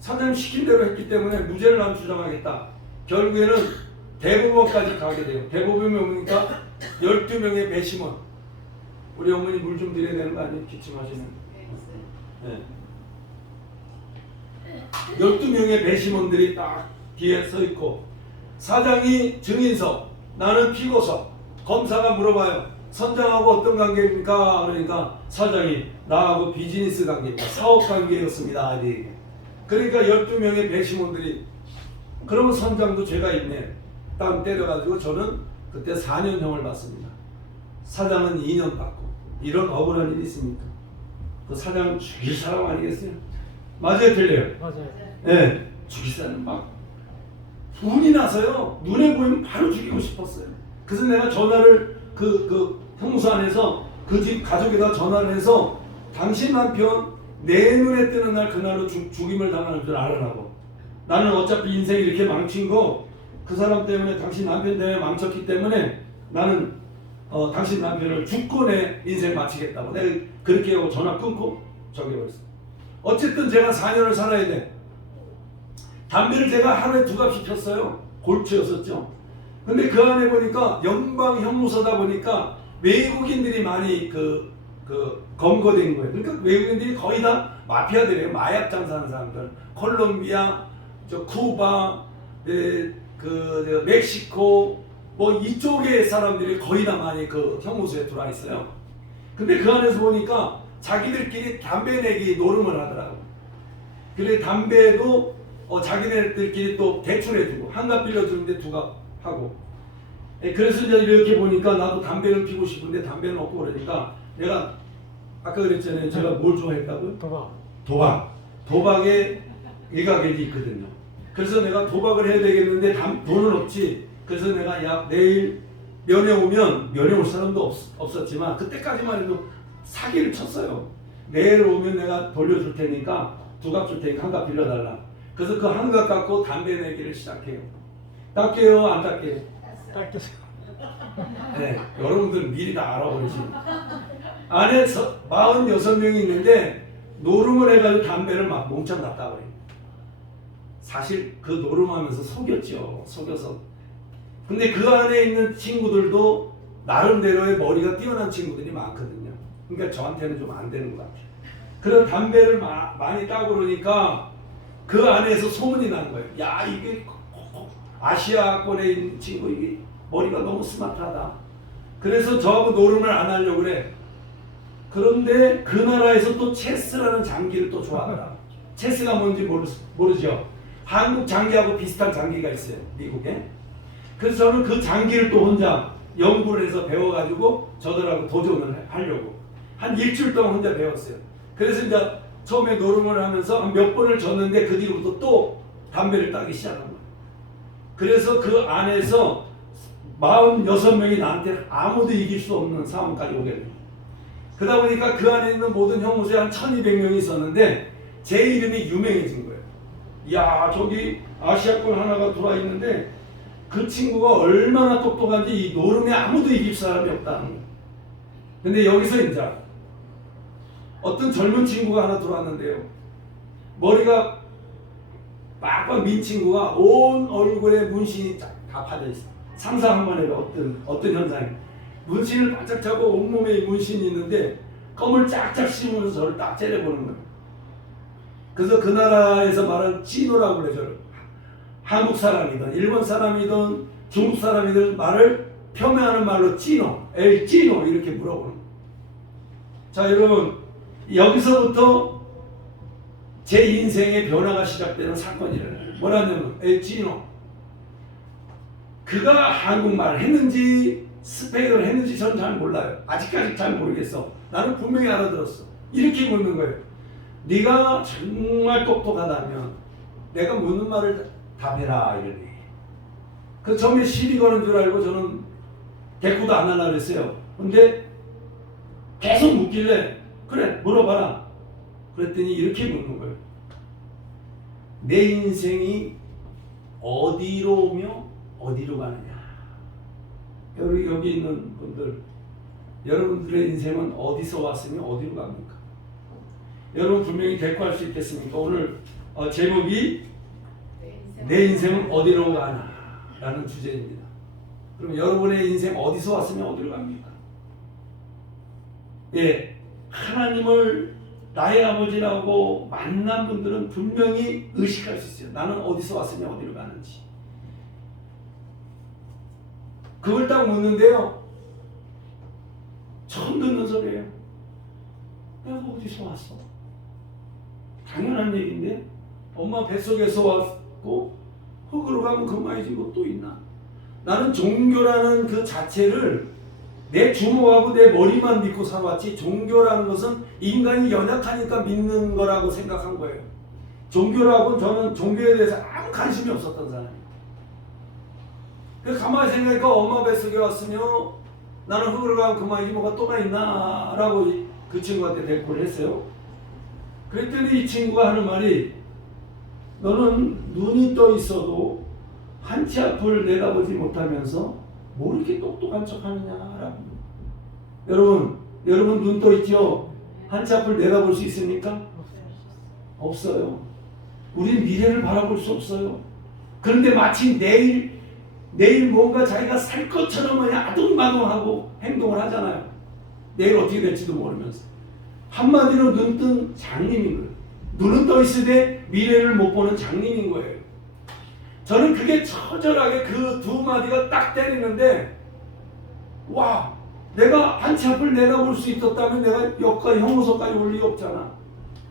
사장님 시킨 대로 했기 때문에 무죄를 난 주장하겠다. 결국에는 대법원까지 가게 돼요. 대법원이 오니까 12명의 배심원. 우리 어머니 물 좀 드려야 되는 거 아니에요? 기침하시는. 네. 12명의 배심원들이 딱 뒤에 서 있고 사장이 증인석, 나는 피고석, 검사가 물어봐요. 선장하고 어떤 관계입니까? 그러니까 사장이 나하고 비즈니스 관계입니다. 사업 관계였습니다. 그러니까 12명의 배심원들이 그러면 선장도 죄가 있네. 딱 때려가지고 저는 그때 4년형을 받습니다. 사장은 2년 받고. 이런 억울한 일이 있습니까? 그 사장 죽일 사람 아니겠어요? 맞아요, 틀려요? 맞아요. 네, 죽일 사람 막 분이 나서요. 눈에 보이면 바로 죽이고 싶었어요. 그래서 내가 전화를 그 형무소 안에서 그 집 가족에다 전화를 해서 당신 남편 내 눈에 뜨는 날 그날로 죽임을 당하는 줄 알아라고. 나는 어차피 인생 이렇게 망친 거 그 사람 때문에 당신 남편 때문에 망쳤기 때문에 나는 당신 남편을 죽고 내 인생 마치겠다고. 내가 그렇게 하고 전화 끊고 저기 버렸어. 어쨌든 제가 4년을 살아야 돼. 담배를 제가 하루에 2갑씩 폈어요. 골치였었죠. 근데 그 안에 보니까 연방 형무소다 보니까 외국인들이 많이 검거된 거예요. 그러니까 외국인들이 거의 다 마피아들이에요. 마약 장사하는 사람들. 콜롬비아, 쿠바, 멕시코, 뭐 이쪽의 사람들이 거의 다 많이 그 형무소에 들어와 있어요. 근데 그 안에서 보니까 자기들끼리 담배 내기 노름을 하더라고. 그래 담배도 자기네들끼리 또 대출해주고 한갑 빌려주는데 2갑 하고. 그래서 이제 이렇게 보니까 나도 담배를 피고 싶은데 담배는 없고 그러니까 내가 아까 그랬잖아요. 제가 뭘 좋아했다고요? 도박에 일가견이 있거든요. 그래서 내가 도박을 해야 되겠는데 돈은 없지. 그래서 내가 야 내일 면회 오면 면회 올 사람도 없었지만 그때까지만 해도 사기를 쳤어요. 내일 오면 내가 돌려줄 테니까 2갑 줄 테니까 1갑 빌려달라. 그래서 그 1갑 갖고 담배 내기를 시작해요. 닦게요? 안 닦게요? 닦였어요. 네, 여러분들 미리 다 알아버리시고 안에 46명이 있는데 노름을 해가지고 담배를 막 몽창 갖다 버려요. 사실 그 노름하면서 속여서 근데 그 안에 있는 친구들도 나름대로의 머리가 뛰어난 친구들이 많거든요. 그러니까 저한테는 좀 안 되는 것 같아요. 그런 담배를 많이 따고 그러니까 그 안에서 소문이 나는 거예요. 야 이게 아시아권에 있는 친구 이게 머리가 너무 스마트하다. 그래서 저하고 노름을 안 하려고 그래. 그런데 그 나라에서 또 체스라는 장기를 또 좋아하더라. 체스가 뭔지 모르죠. 한국 장기하고 비슷한 장기가 있어요. 미국에. 그래서 저는 그 장기를 또 혼자 연구를 해서 배워가지고 저들하고 도전을 하려고 한 일주일 동안 혼자 배웠어요. 그래서 이제 처음에 노름을 하면서 한 몇 번을 졌는데 그 뒤로부터 또 담배를 따기 시작한 거예요. 그래서 그 안에서 46명이 나한테 아무도 이길 수 없는 상황까지 오게 돼요. 그러다 보니까 그 안에 있는 모든 형무소에 한 1200명이 있었는데 제 이름이 유명해진 거예요. 야 저기 아시아권 하나가 들어와 있는데 그 친구가 얼마나 똑똑한지 이 노름에 아무도 이길 사람이 없다는 거예요. 근데 여기서 이제 어떤 젊은 친구가 하나 들어왔는데요. 머리가 빡빡 민 친구가 온 얼굴에 문신이 다 파져 있어. 상상 한번 해봐. 어떤 현상이. 문신을 바짝 차고 온몸에 문신이 있는데 껌을 쫙쫙 씹으면서 저를 딱 째려보는 거예요. 그래서 그 나라에서 말하는 찌노라고 그래. 저를 한국 사람이든 일본 사람이든 중국 사람이든 말을 표명하는 말로 찌노, 엘 찌노 이렇게 물어보는 거예요. 자, 여러분, 여기서부터 제 인생의 변화가 시작되는 사건이래요. 뭐라냐면 엘 찌노. 그가 한국말 했는지 스페인어를 했는지 저는 잘 몰라요. 아직까지 잘 모르겠어. 나는 분명히 알아들었어. 이렇게 묻는 거예요. 네가 정말 똑똑하다면 내가 묻는 말을 답해라 이러니. 그 처음에 시비 거는 줄 알고 저는 대꾸도 안 하려고 했어요. 근데 계속 묻길래 그래 물어봐라. 그랬더니 이렇게 묻는 거예요. 내 인생이 어디로 오며 어디로 가느냐. 여기 있는 분들, 여러분들의 인생은 어디서 왔으며 어디로 갑니까? 여러분 분명히 대꾸할 수 있겠습니까? 오늘 제목이 내 인생은 어디로 가나 라는 주제입니다. 그럼 여러분의 인생 어디서 왔으며 어디로 갑니까? 예, 하나님을 나의 아버지라고 만난 분들은 분명히 의식할 수 있어요. 나는 어디서 왔으며 어디로 가는지. 그걸 딱 묻는데요. 처음 듣는 소리예요. 내가 어디서 왔어? 당연한 얘기인데 엄마 뱃속에서 왔고 흙으로 가면 그만이지 뭐 또 있나? 나는 종교라는 그 자체를 내 주먹하고 내 머리만 믿고 살아왔지 종교라는 것은 인간이 연약하니까 믿는 거라고 생각한 거예요. 종교라고 저는 종교에 대해서 아무 관심이 없었던 사람이에요. 그래서 가만히 생각하니까 엄마 뱃속에 왔으며 나는 흙으로 가면 그만이지 뭐가 또가 있나 라고 그 친구한테 대꾸를 했어요. 그랬더니 이 친구가 하는 말이 너는 눈이 떠 있어도 한 치 앞을 내다보지 못하면서 뭐 이렇게 똑똑한 척 하느냐라고. 여러분 눈 떠 있죠? 한 치 앞을 내다볼 수 있습니까? 없어요. 우린 미래를 바라볼 수 없어요. 그런데 마치 내일 뭔가 자기가 살 것처럼 그냥 아둥바둥하고 행동을 하잖아요. 내일 어떻게 될지도 모르면서. 한마디로 눈뜬 장님인 거예요. 눈은 떠 있을 때 미래를 못 보는 장님인 거예요. 저는 그게 처절하게 그 두 마디가 딱 때리는데 와, 내가 한 치 앞을 내다볼 수 있었다면 내가 여기까지 형무소까지 올 리가 없잖아.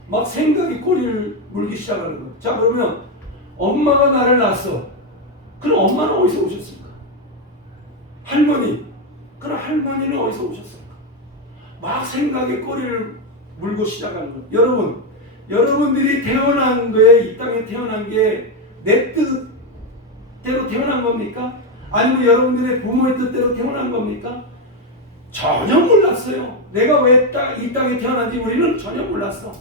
막 생각이 꼬리를 물기 시작하는 거예요. 자, 그러면 엄마가 나를 낳았어. 그럼 엄마는 어디서 오셨습니까? 할머니. 그럼 할머니는 어디서 오셨습니까? 막 생각에 꼬리를 물고 시작하는 거예요. 여러분들이 태어난 거에 이 땅에 태어난 게 내 뜻대로 태어난 겁니까? 아니면 여러분들의 부모의 뜻대로 태어난 겁니까? 전혀 몰랐어요. 내가 왜 이 땅에 태어난지 우리는 전혀 몰랐어.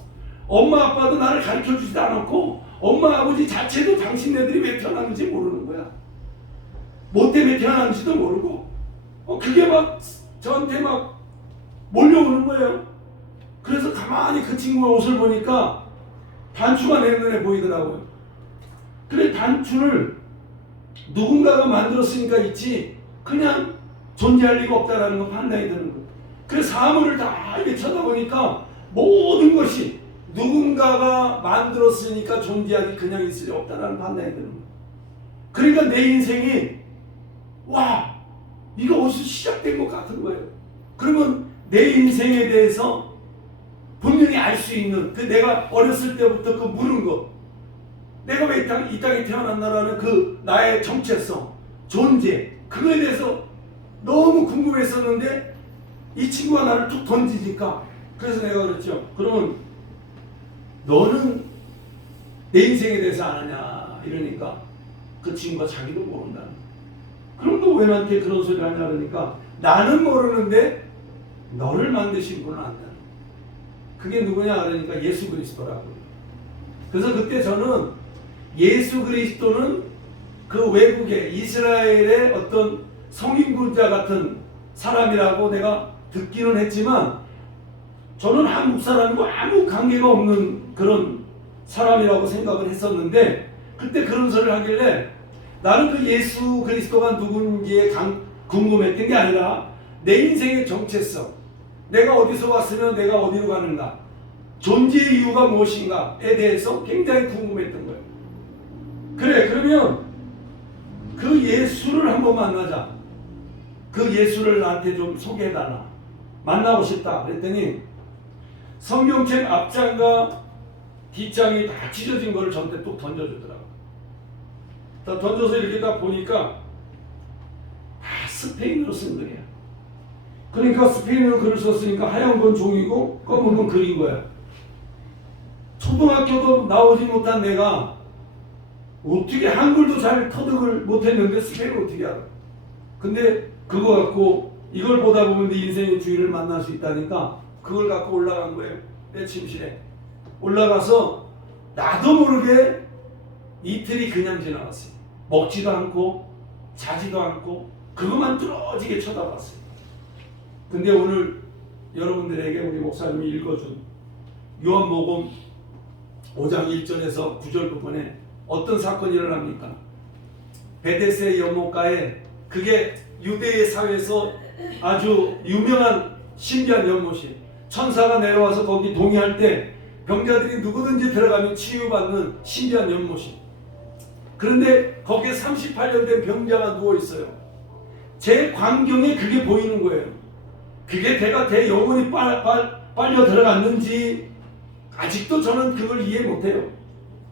엄마 아빠도 나를 가르쳐 주지도 않았고 엄마 아버지 자체도 당신네들이 왜 태어났는지 모르는 거야. 뭐 때문에 태어났는지도 모르고 그게 막 저한테 막 몰려오는 거예요. 그래서 가만히 그 친구의 옷을 보니까 단추가 내 눈에 보이더라고요. 그래, 단추를 누군가가 만들었으니까 있지 그냥 존재할 리가 없다라는 거 판단이 드는 거예요. 그래서 사물을 다 이렇게 쳐다보니까 모든 것이 누군가가 만들었으니까 존재하기 그냥 있을 리 없다라는 판단이 드는 거예요. 그러니까 내 인생이 와, 이거 어디서 시작된 것 같은 거예요. 그러면 내 인생에 대해서 분명히 알 수 있는 그 내가 어렸을 때부터 그 물은 것, 내가 왜 이 땅에 태어났나라는 그 나의 정체성, 존재, 그거에 대해서 너무 궁금했었는데 이 친구가 나를 툭 던지니까 그래서 내가 그랬죠. 그러면 너는 내 인생에 대해서 아느냐 이러니까 그 친구가 자기도 모른다는 거야. 그럼 너 왜 나한테 그런 소리 하냐 그러니까 나는 모르는데 너를 만드신 분은 안다는 거야. 그게 누구냐 그러니까 예수 그리스도라고요. 그래서 그때 저는 예수 그리스도는 그 외국의 이스라엘의 어떤 성인군자 같은 사람이라고 내가 듣기는 했지만 저는 한국 사람이고 아무 관계가 없는 그런 사람이라고 생각을 했었는데 그때 그런 소리를 하길래 나는 그 예수 그리스도가 누군지에 궁금했던 게 아니라 내 인생의 정체성, 내가 어디서 왔으면 내가 어디로 가는가, 존재의 이유가 무엇인가에 대해서 굉장히 궁금했던 거예요. 그래, 그러면 그 예수를 한번 만나자. 그 예수를 나한테 좀 소개해달라. 만나고 싶다. 그랬더니 성경책 앞장과 뒷장이 다 찢어진 거를 저한테 뚝 던져주더라고요. 다 던져서 이렇게 딱 보니까 다 스페인어로 쓴 글이야. 그러니까 스페인어로 글을 썼으니까 하얀 건 종이고 검은 건 글인 거야. 초등학교도 나오지 못한 내가 어떻게 한글도 잘 터득을 못했는데 스페인을 어떻게 알아? 근데 그거 갖고 이걸 보다 보면 내 인생의 주인을 만날 수 있다니까 그걸 갖고 올라간 거예요. 내 침실에 올라가서 나도 모르게 이틀이 그냥 지나갔어요. 먹지도 않고 자지도 않고 그것만 뚫어지게 쳐다봤어요. 근데 오늘 여러분들에게 우리 목사님이 읽어준 요한복음 5장 1절에서 9절 부분에 어떤 사건이 일어납니까? 베데스의 연못가에, 그게 유대의 사회에서 아주 유명한 신비한 연못이에요. 천사가 내려와서 거기 동의할 때 병자들이 누구든지 들어가면 치유받는 신비한 연못이에요. 그런데 거기에 38년 된 병자가 누워 있어요. 제 광경에 그게 보이는 거예요. 그게 제 영혼이 빨려 들어갔는지 아직도 저는 그걸 이해 못해요.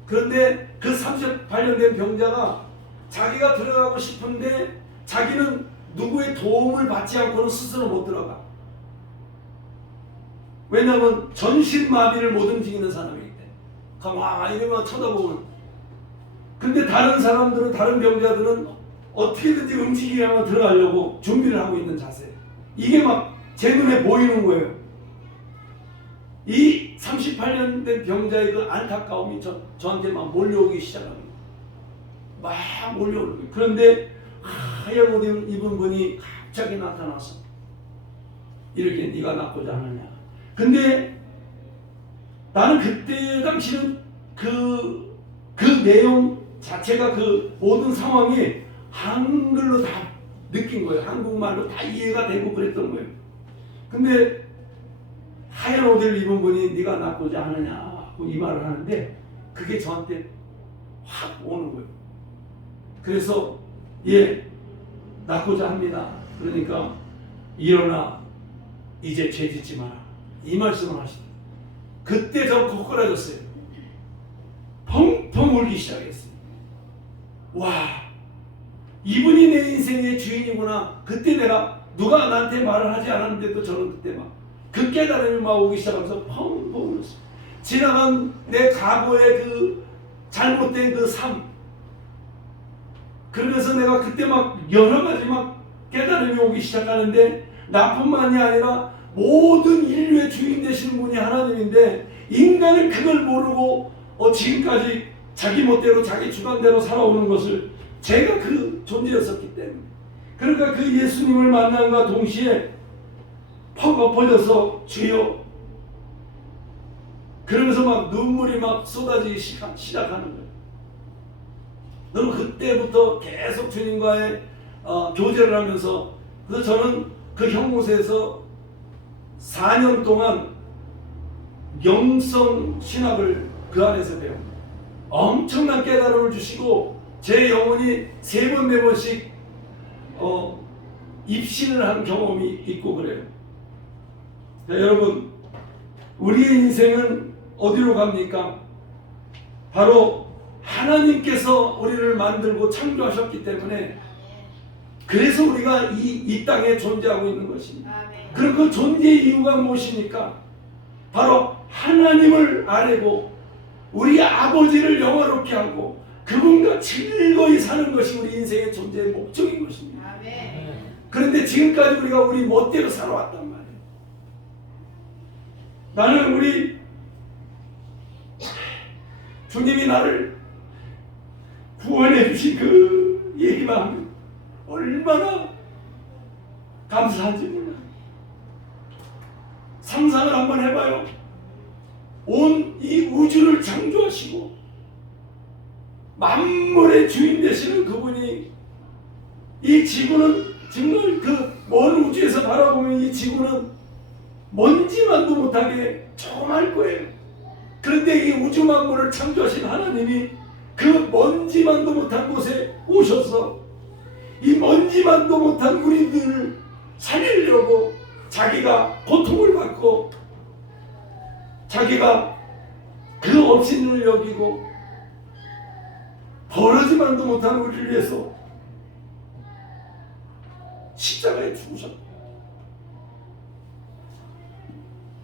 그런데 그 38년 된 병자가 자기가 들어가고 싶은데 자기는 누구의 도움을 받지 않고는 스스로 못 들어가. 왜냐하면 전신마비를 못 움직이는 사람이기 때문에. 가만히 이러면 쳐다보면. 근데 다른 사람들은, 다른 병자들은 어떻게든지 움직이려면 들어가려고 준비를 하고 있는 자세. 이게 막 제 눈에 보이는 거예요. 이 38년 된 병자의 그 안타까움이 저한테 막 몰려오기 시작합니다. 막 몰려오는 거예요. 그런데 하얀 옷 입은 분이 갑자기 나타나서 이렇게 네가 낫고자 하느냐. 근데 나는 그때 당시는 그 내용 자체가 그 모든 상황이 한글로 다 느낀 거예요. 한국말로 다 이해가 되고 그랬던 거예요. 근데 하얀 옷을 입은 분이 네가 낫고자 하느냐고 이 말을 하는데 그게 저한테 확 오는 거예요. 그래서 예, 낫고자 합니다. 그러니까 일어나 이제 죄짓지 마라. 이 말씀을 하시더라고요. 그때 저 거꾸라졌어요. 펑펑 울기 시작했어요. 와, 이분이 내 인생의 주인이구나. 그때 내가 누가 나한테 말을 하지 않았는데도 저는 그때 막 그 깨달음이 막 오기 시작하면서 펑펑 울었어요. 지나간 내 과거의 그 잘못된 그 삶. 그러면서 내가 그때 막 여러 가지 막 깨달음이 오기 시작하는데 나뿐만이 아니라 모든 인류의 주인 되시는 분이 하나님인데 인간은 그걸 모르고 지금까지 자기 멋대로 자기 주관대로 살아오는 것을 제가 그 존재였었기 때문에 그러니까 그 예수님을 만남과 동시에 펑 엎어져서 주여 그러면서 막 눈물이 막 쏟아지기 시작하는 거예요. 너는 그때부터 계속 주님과의 교제를 하면서 그래서 저는 그 형무소에서 4년 동안 영성 신학을 그 안에서 배웁니다. 엄청난 깨달음을 주시고 제 영혼이 3번, 4번씩 입신을 한 경험이 있고 그래요. 자, 여러분, 우리의 인생은 어디로 갑니까? 바로 하나님께서 우리를 만들고 창조하셨기 때문에 그래서 우리가 이 땅에 존재하고 있는 것입니다. 그럼 그 존재의 이유가 무엇입니까? 바로 하나님을 아뢰고 우리 아버지를 영화롭게 하고 그분과 즐거이 사는 것이 우리 인생의 존재의 목적인 것입니다. 그런데 지금까지 우리가 우리 멋대로 살아왔단 말이에요. 나는 우리 주님이 나를 구원해 주신 그 얘기만 하면 얼마나 감사한지 몰라요. 상상을 한번 해봐요. 온 이 우주를 창조하시고 만물의 주인 되시는 그분이 이 지구는 정말 그 먼 우주에서 바라보면 이 지구는 먼지만도 못하게 조그말 거예요. 그런데 이 우주 만물을 창조하신 하나님이 그 먼지만도 못한 곳에 오셔서 이 먼지만도 못한 우리들을 살리려고 자기가 고통을 받고 자기가 그 업신을 여기고 버러지만도 못한 우리를 위해서 십자가에 죽으셨다.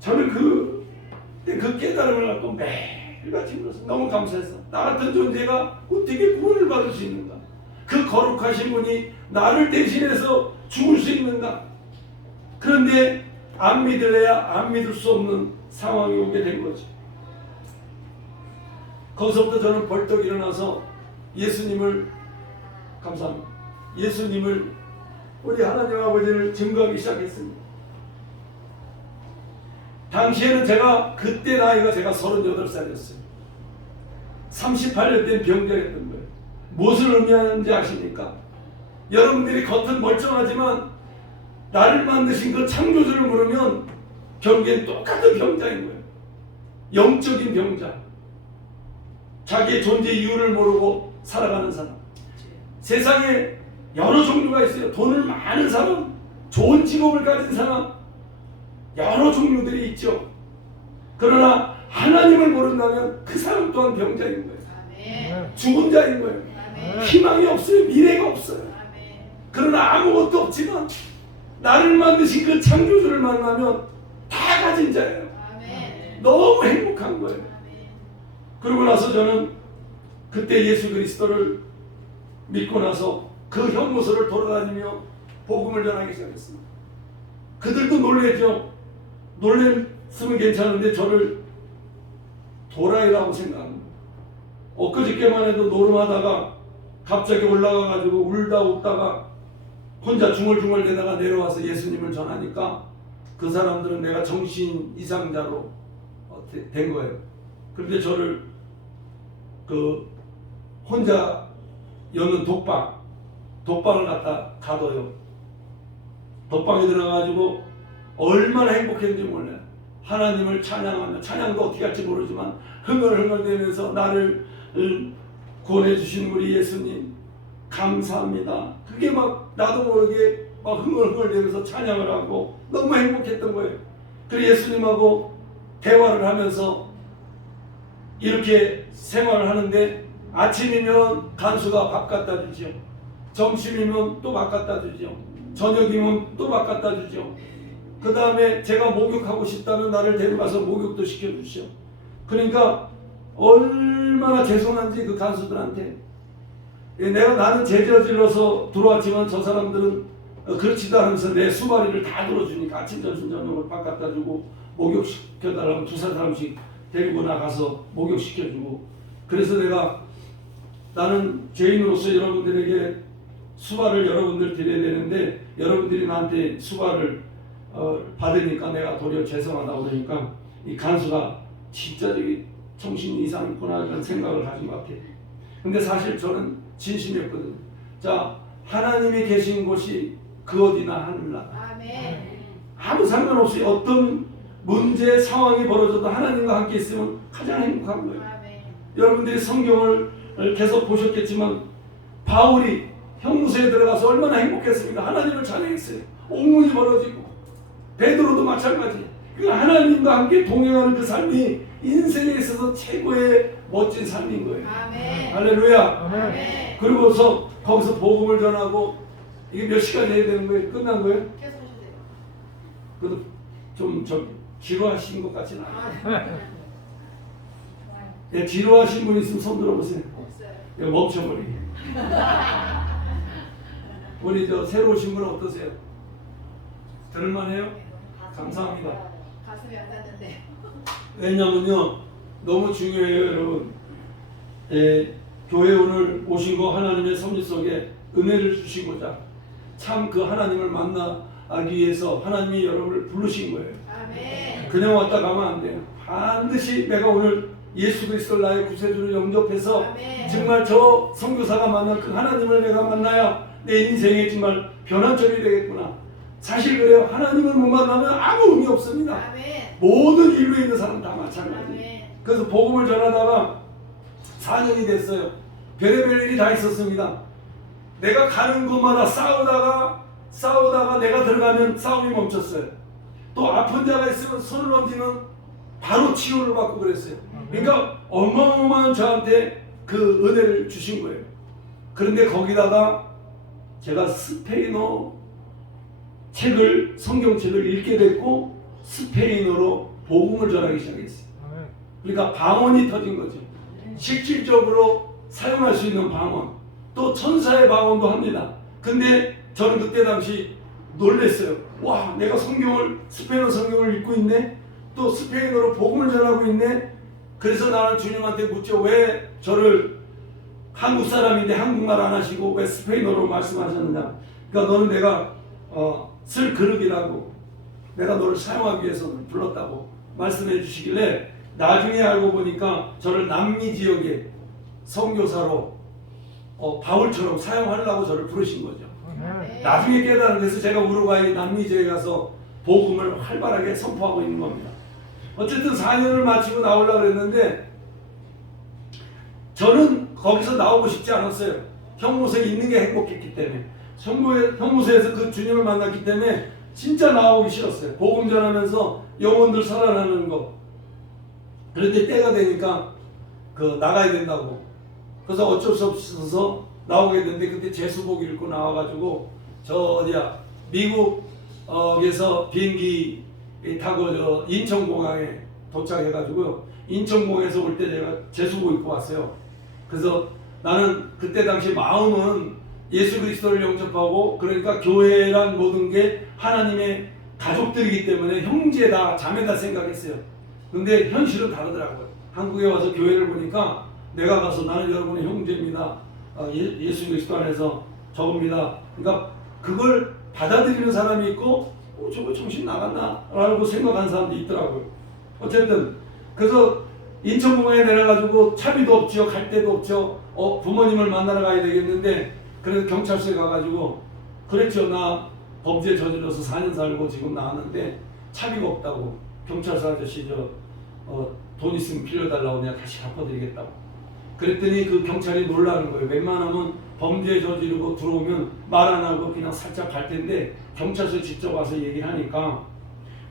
저는 그 깨달음을 갖고 매일같이 울었어요. 너무 감사했어. 나 같은 존재가 어떻게 구원을 받을 수 있는가? 그 거룩하신 분이 나를 대신해서 죽을 수 있는가? 그런데 안 믿을래야 안 믿을 수 없는 상황이 오게 된 거죠. 거기서부터 저는 벌떡 일어나서 예수님을 감사합니다. 예수님을 우리 하나님 아버지를 증거하기 시작했습니다. 당시에는 제가 그때 나이가 제가 38살이었어요. 38년 된 병자였던 거예요. 무엇을 의미하는지 아십니까? 여러분들이 겉은 멀쩡하지만 나를 만드신 그 창조주를 모르면 결국엔 똑같은 병자인 거예요. 영적인 병자. 자기의 존재 이유를 모르고 살아가는 사람. 세상에 여러 종류가 있어요. 돈을 많은 사람, 좋은 직업을 가진 사람, 여러 종류들이 있죠. 그러나 하나님을 모른다면 그 사람 또한 병자인 거예요. 아멘. 죽은 자인 거예요. 아멘. 희망이 없어요. 미래가 없어요. 아멘. 그러나 아무것도 없지만 나를 만드신 그 창조주를 만나면 다 가진 자예요. 아멘. 너무 행복한 거예요. 아멘. 그러고 나서 저는 그때 예수 그리스도를 믿고 나서 그 형무소를 돌아다니며 복음을 전하기 시작했습니다. 그들도 놀랬죠. 놀랬으면 괜찮은데 저를 도라이라고 생각합니다. 엊그저께만 해도 노름하다가 갑자기 올라가가지고 울다 웃다가 혼자 중얼중얼대다가 내려와서 예수님을 전하니까 그 사람들은 내가 정신 이상자로 된 거예요. 그런데 저를 그 혼자 여는 독방을 갖다 가둬요. 독방에 들어가가지고 얼마나 행복했는지 몰라요. 하나님을 찬양하며, 찬양도 어떻게 할지 모르지만 흥얼흥얼대면서 나를 구원해 주신 우리 예수님 감사합니다. 그게 막 나도 모르게 막 흥얼흥얼대면서 찬양을 하고 너무 행복했던 거예요. 그리고 예수님하고 대화를 하면서 이렇게 생활을 하는데 아침이면 간수가 밥 갖다 주죠. 점심이면 또 밥 갖다 주죠. 저녁이면 또 밥 갖다 주죠. 그 다음에 제가 목욕하고 싶다면 나를 데려가서 목욕도 시켜주시오. 그러니까 얼마나 죄송한지 그 간수들한테. 나는 죄저질러서 들어왔지만 저 사람들은 그렇지도 않으면서 내 수바리를 다 들어주니까 아침 점심 저녁을 밥 갖다 주고 목욕시켜달라고 두세 사람씩 데리고 나가서 목욕시켜주고. 그래서 나는 죄인으로서 여러분들에게 수발을 여러분들 드려야 되는데 여러분들이 나한테 수발을 받으니까 내가 도리어 죄송하다고 그러니까 이 간수가 진짜 저기 정신 이상 있구나 이런 생각을 가진 것 같아요. 근데 사실 저는 진심이었거든요. 자, 하나님이 계신 곳이 그 어디나 하늘나라. 아멘. 아무 상관없이 어떤 문제 상황이 벌어져도 하나님과 함께 있으면 가장 행복한 거예요. 아멘. 여러분들이 성경을 계속 보셨겠지만 바울이 형무소에 들어가서 얼마나 행복했습니까? 하나님을 찬양했어요. 옥문이 벌어지고 베드로도 마찬가지. 하나님과 함께 동행하는 그 삶이 인생에 있어서 최고의 멋진 삶인 거예요. 아멘. 할렐루야. 아멘. 그리고서 거기서 복음을 전하고 이게 몇 시간 해야 되는 거예요? 끝난 거예요? 계속 하셔야 돼요. 그래도 좀 지루하신 것 같지는 않아요. 예, 지루하신 분 있으면 손 들어보세요. 없어요. 예, 멈춰버리게. 우리 새로 오신 분은 어떠세요? 들을만해요? 감사합니다. 가슴이 안 닿는데. 왜냐면요 너무 중요해요 여러분. 교회 오늘 오신 거 하나님의 섭리 속에 은혜를 주시고자 참 그 하나님을 만나기 위해서 하나님이 여러분을 부르신 거예요. 아멘. 그냥 왔다 가면 안 돼요. 반드시 내가 오늘 예수 그리스도를 나의 구세주로 영접해서 아멘. 정말 저 선교사가 만난 그 하나님을 내가 만나야 내 인생에 정말 변환점이 되겠구나. 사실 그래요. 하나님을 못 만나면 아무 의미 없습니다. 아멘. 모든 인류에 있는 사람 다 마찬가지. 아멘. 그래서 복음을 전하다가 4년이 됐어요. 별의별 일이 다 있었습니다. 내가 가는 곳마다 싸우다가 내가 들어가면 싸움이 멈췄어요. 또 아픈 자가 있으면 손을 얹으면 바로 치유를 받고 그랬어요. 그러니까 어마어마한 저한테 그 은혜를 주신 거예요. 그런데 거기다가 제가 스페인어 성경책을 읽게 됐고 스페인어로 복음을 전하기 시작했어요. 그러니까 방언이 터진 거죠. 실질적으로 사용할 수 있는 방언, 또 천사의 방언도 합니다. 근데 저는 그때 당시 놀랐어요. 와, 내가 스페인어 성경을 읽고 있네? 또 스페인어로 복음을 전하고 있네? 그래서 나는 주님한테 묻죠. 왜 저를 한국 사람인데 한국말 안 하시고 왜 스페인어로 말씀하셨느냐? 그러니까 너는 내가 쓸 그릇이라고, 내가 너를 사용하기 위해서 불렀다고 말씀해 주시길래 나중에 알고 보니까 저를 남미 지역에 선교사로 바울처럼 사용하려고 저를 부르신 거죠. 아멘. 나중에 깨달은 데서 제가 우루과이 남미 지역에 가서 복음을 활발하게 선포하고 있는 겁니다. 어쨌든 4년을 마치고 나오려고 했는데 저는 거기서 나오고 싶지 않았어요. 형무소에 있는 게 행복했기 때문에. 형무소에서 그 주님을 만났기 때문에 진짜 나오기 싫었어요. 복음 전하면서 영혼들 살아나는 거. 그런데 때가 되니까 나가야 된다고. 그래서 어쩔 수 없어서 나오게 됐는데 그때 제수복 입고 나와가지고 미국에서 비행기 타고 인천공항에 도착해가지고요. 인천공항에서 올 때 제가 제수복 입고 왔어요. 그래서 나는 그때 당시 마음은 예수 그리스도를 영접하고, 그러니까 교회란 모든 게 하나님의 가족들이기 때문에 형제다 자매다 생각했어요. 근데 현실은 다르더라고요. 한국에 와서 교회를 보니까 내가 가서 나는 여러분의 형제입니다. 예수 그리스도 안에서 저겁니다. 그러니까 그걸 받아들이는 사람이 있고 저거 정신 나갔나? 라고 생각하는 사람도 있더라고요. 어쨌든 그래서 인천공항에 내려가지고 차비도 없죠. 갈 데도 없죠. 부모님을 만나러 가야 되겠는데 그래서 경찰서에 가가지고 그랬죠. 나 범죄 저질러서 4년 살고 지금 나왔는데 차비가 없다고. 경찰서 아저씨 돈 있으면 빌려달라고 내가 다시 갚아드리겠다고. 그랬더니 그 경찰이 놀라는 거예요. 웬만하면 범죄 저지르고 들어오면 말 안 하고 그냥 살짝 갈 텐데 경찰서에 직접 와서 얘기를 하니까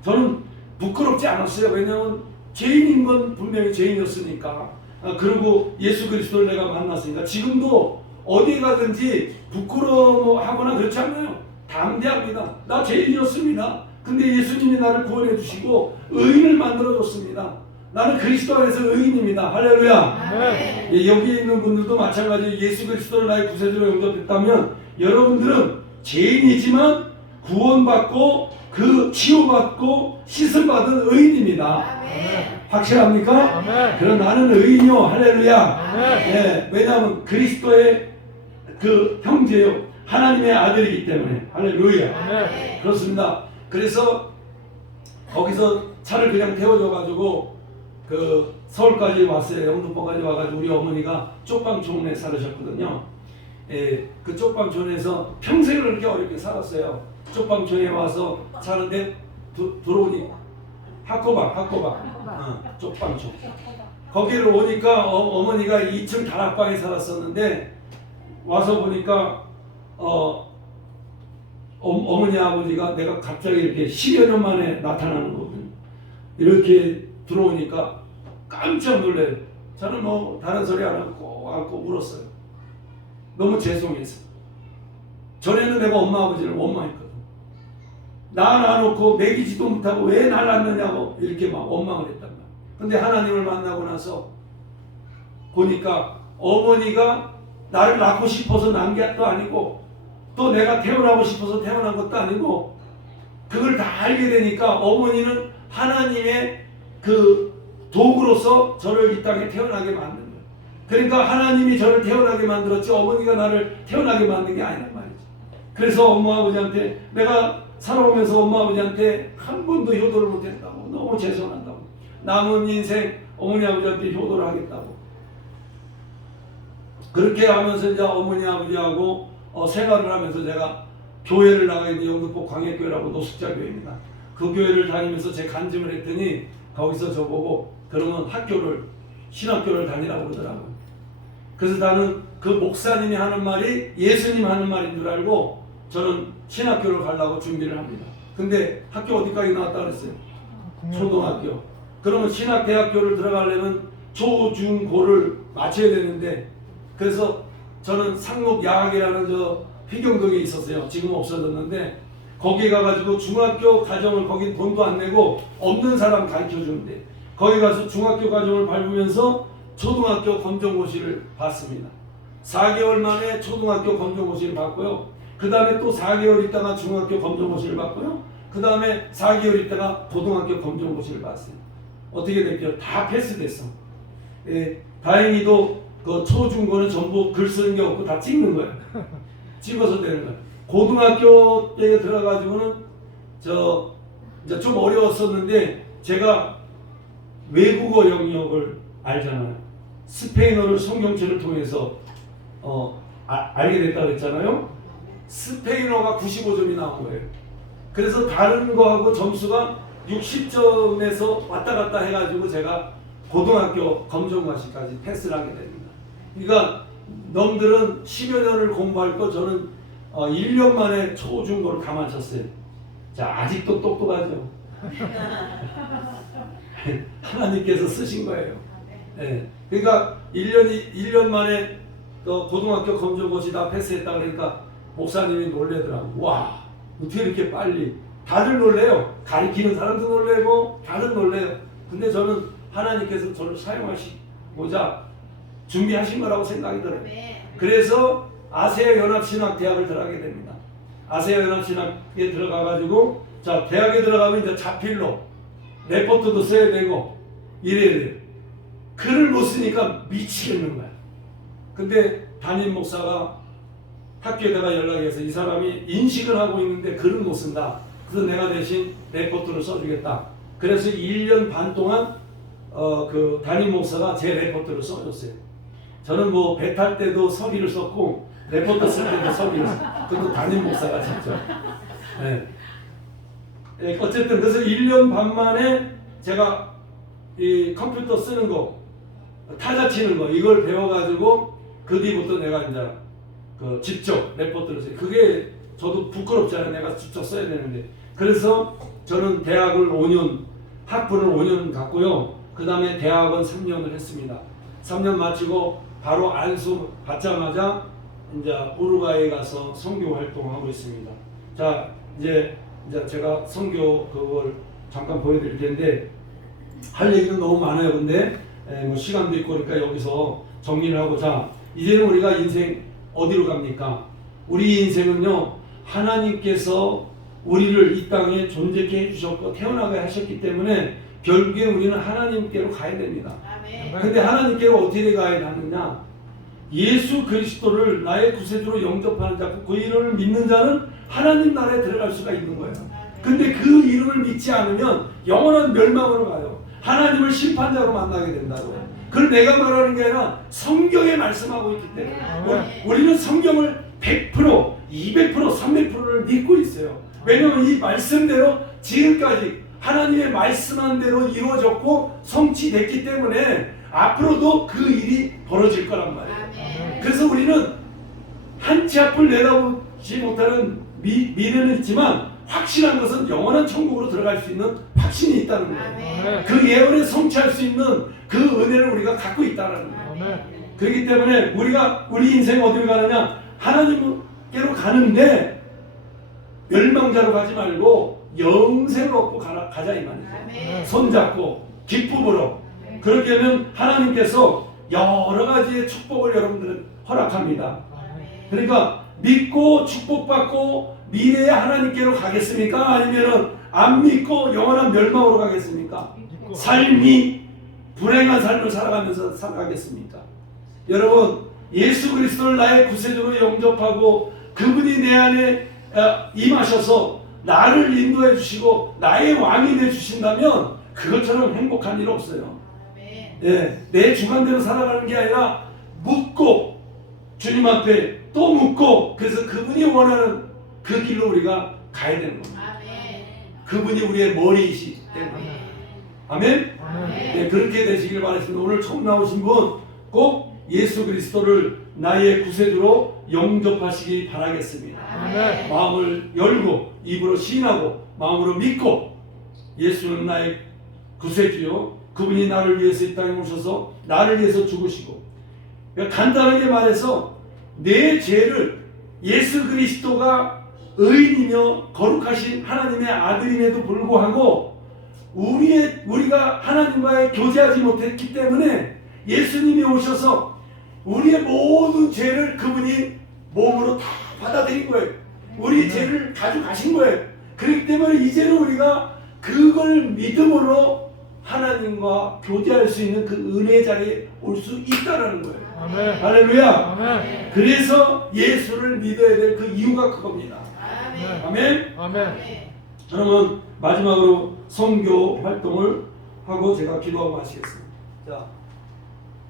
저는 부끄럽지 않았어요. 왜냐하면 죄인인 건 분명히 죄인이었으니까. 그리고 예수 그리스도를 내가 만났으니까. 지금도 어디 가든지 부끄러워하거나 그렇지 않아요. 담대합니다. 나 죄인이었습니다. 근데 예수님이 나를 구원해 주시고 의인을 만들어 줬습니다. 나는 그리스도 안에서 의인입니다. 할렐루야. 아멘. 여기 있는 분들도 마찬가지. 예수 그리스도를 나의 구세주로 영접했다면 여러분들은 죄인이지만 구원받고 그 치유받고 씻음받은 의인입니다. 아멘. 확실합니까? 아멘. 그럼 나는 의인이요. 할렐루야. 아멘. 예, 왜냐하면 그리스도의 그 형제요, 하나님의 아들이기 때문에. 할렐루야. 아멘. 그렇습니다. 그래서 거기서 차를 그냥 태워줘가지고 서울까지 왔어요. 영등포까지 와가지고 우리 어머니가 쪽방촌에 살으셨거든요. 예, 그 쪽방촌에서 평생을 그렇게 어렵게 살았어요. 쪽방촌에 와서 사는데 들어오니 학고방 쪽방촌. 거기를 오니까 어머니가 2층 다락방에 살았었는데 와서 보니까 어머니 아버지가 내가 갑자기 이렇게 10여 년 만에 나타나는 거거든요. 이렇게 들어오니까 깜짝 놀래요. 저는 다른 소리 안 하고 꼭 안고 울었어요. 너무 죄송해서. 전에는 내가 엄마 아버지를 원망했거든. 나 낳아놓고 먹이지도 못하고 왜 날 낳느냐고 이렇게 막 원망을 했단 말이야. 근데 하나님을 만나고 나서 보니까 어머니가 나를 낳고 싶어서 낳은 게 또 아니고 또 내가 태어나고 싶어서 태어난 것도 아니고 그걸 다 알게 되니까 어머니는 하나님의 그 도구로서 저를 이 땅에 태어나게 만든 거예요. 그러니까 하나님이 저를 태어나게 만들었지 어머니가 나를 태어나게 만든 게 아니란 말이죠. 그래서 엄마 아버지한테 내가 살아오면서 엄마 아버지한테 한 번도 효도를 못했다고 너무 죄송한다고 남은 인생 어머니 아버지한테 효도를 하겠다고. 그렇게 하면서 이제 어머니 아버지하고 생활을 하면서 제가 교회를 나가는데 영등포 광해교회라고 노숙자교회입니다. 그 교회를 다니면서 제 간증을 했더니 거기서 저보고 그러면 신학교를 다니라고 그러더라고요. 그래서 나는 그 목사님이 하는 말이 예수님 하는 말인 줄 알고 저는 신학교를 가려고 준비를 합니다. 근데 학교 어디까지 나왔다 그랬어요? 초등학교. 그러면 신학대학교를 들어가려면 초중고를 마쳐야 되는데, 그래서 저는 상록야학이라는 저 휘경동에 있었어요. 지금 없어졌는데 거기 가가지고 중학교 과정을, 거긴 돈도 안 내고 없는 사람 가르쳐주는데 거기 가서 중학교 과정을 밟으면서 초등학교 검정고시를 봤습니다. 4개월 만에 초등학교 검정고시를 봤고요. 그 다음에 또 4개월 있다가 중학교 검정고시를 봤고요. 그 다음에 4개월 있다가 고등학교 검정고시를 봤어요. 어떻게 됐죠? 다 패스됐어. 예, 다행히도 그 초중고는 전부 글 쓰는 게 없고 다 찍는 거예요. 찍어서 되는 거예요. 고등학교 때 들어가지고는 이제 좀 어려웠었는데 제가 외국어 영역을 알잖아요. 스페인어를 성경책을 통해서 알게 됐다 그랬잖아요. 스페인어가 95점이 나온 거예요. 그래서 다른 거하고 점수가 60점에서 왔다 갔다 해가지고 제가 고등학교 검정고시까지 패스를 하게 됩니다. 그러니까 놈들은 10여 년을 공부할 거 저는 1년 만에 초중고를 다 마쳤어요. 자, 아직도 똑똑하죠. 하나님께서 쓰신 거예요. 네. 그러니까 1년 만에 고등학교 검정고시 다 패스했다 그러니까 목사님이 놀래더라고. 와, 어떻게 이렇게 빨리. 다들 놀래요. 가르치는 사람도 놀래고 다들 놀래요. 근데 저는 하나님께서 저를 사용하시고자 준비하신 거라고 생각이 들어요. 그래서 아세아 연합신학대학을 들어가게 됩니다. 아세아 연합신학에 들어가가지고 자, 대학에 들어가면 이제 자필로 레포트도 써야 되고 이래야 돼요. 글을 못 쓰니까 미치겠는 거야. 근데 담임 목사가 학교에다가 연락해서 이 사람이 인식을 하고 있는데 글을 못 쓴다. 그래서 내가 대신 레포트를 써주겠다. 그래서 1년 반 동안 그 담임 목사가 제 레포트를 써줬어요. 저는 뭐 배 탈 때도 서기를 썼고 레포트 쓸 때도 서기를 썼고 그것도 담임 목사가 직접. 네. 네, 어쨌든 그래서 1년 반 만에 제가 이 컴퓨터 쓰는 거, 타자 치는 거 이걸 배워가지고 그 뒤부터 내가 이제 그 직접 레포트를 써요. 그게 저도 부끄럽잖아요. 내가 직접 써야 되는데. 그래서 저는 대학을 5년, 학부를 5년 갔고요. 그 다음에 대학원 3년을 했습니다. 3년 마치고 바로 안수 받자마자 이제 우루과이에 가서 선교 활동하고 있습니다. 자, 이제 제가 선교 그걸 잠깐 보여드릴 텐데 할 얘기는 너무 많아요. 근데 뭐 시간도 있고 그러니까 여기서 정리를 하고 자, 이제는 우리가 인생 어디로 갑니까? 우리 인생은요, 하나님께서 우리를 이 땅에 존재케 해주셨고 태어나게 하셨기 때문에 결국에 우리는 하나님께로 가야 됩니다. 근데 하나님께로 어떻게 가야 하느냐? 예수 그리스도를 나의 구세주로 영접하는 자, 그 이름을 믿는 자는 하나님 나라에 들어갈 수가 있는 거예요. 근데 그 이름을 믿지 않으면 영원한 멸망으로 가요. 하나님을 심판자로 만나게 된다고요. 그걸 내가 말하는 게 아니라 성경에 말씀하고 있기 때문에 우리는 성경을 100%, 200%, 300%를 믿고 있어요. 왜냐하면 이 말씀대로 지금까지 하나님의 말씀한 대로 이루어졌고 성취됐기 때문에 앞으로도 그 일이 벌어질 거란 말이에요. 그래서 우리는 한 치 앞을 내다보지 못하는 미래는 있지만 확실한 것은 영원한 천국으로 들어갈 수 있는 확신이 있다는 거예요. 그 예언에 성취할 수 있는 그 은혜를 우리가 갖고 있다는 거예요. 그렇기 때문에 우리 인생 어디로 가느냐? 하나님께로 가는데 멸망자로 가지 말고 영생을 얻고 가자 이 말이죠. 손잡고 기쁨으로. 그렇게 하면 하나님께서 여러 가지의 축복을 여러분들은 허락합니다. 그러니까 믿고 축복받고 미래의 하나님께로 가겠습니까? 아니면 안 믿고 영원한 멸망으로 가겠습니까? 삶이 불행한 삶을 살아가겠습니까? 여러분, 예수 그리스도를 나의 구세주로 영접하고 그분이 내 안에 임하셔서 나를 인도해 주시고 나의 왕이 돼 주신다면 그것처럼 행복한 일 없어요. 예, 내 주관대로 살아가는 게 아니라 묻고 주님 앞에 또 묻고 그래서 그분이 원하는 그 길로 우리가 가야 되는 겁니다. 아멘. 그분이 우리의 머리이시기 때문에. 아멘? 네, 그렇게 되시길 바라십니다. 오늘 처음 나오신 분 꼭 예수 그리스도를 나의 구세주로 영접하시기 바라겠습니다. 아멘. 마음을 열고 입으로 시인하고 마음으로 믿고 예수는 나의 구세주요, 그분이 나를 위해서 이 땅에 오셔서 나를 위해서 죽으시고, 그러니까 간단하게 말해서 내 죄를 예수 그리스도가 의인이며 거룩하신 하나님의 아들임에도 불구하고 우리가 하나님과의 교제하지 못했기 때문에 예수님이 오셔서 우리의 모든 죄를 그분이 몸으로 다 받아들인 거예요. 우리 죄를 가져가신 거예요. 그렇기 때문에 이제는 우리가 그걸 믿음으로 하나님과 교제할 수 있는 그 은혜 자리에 올 수 있다라는 거예요. 아멘. 할렐루야. 아멘. 그래서 예수를 믿어야 될 그 이유가 그겁니다. 아멘. 아멘. 아멘. 그러면 마지막으로 선교 활동을 하고 제가 기도하고 마치겠습니다. 자,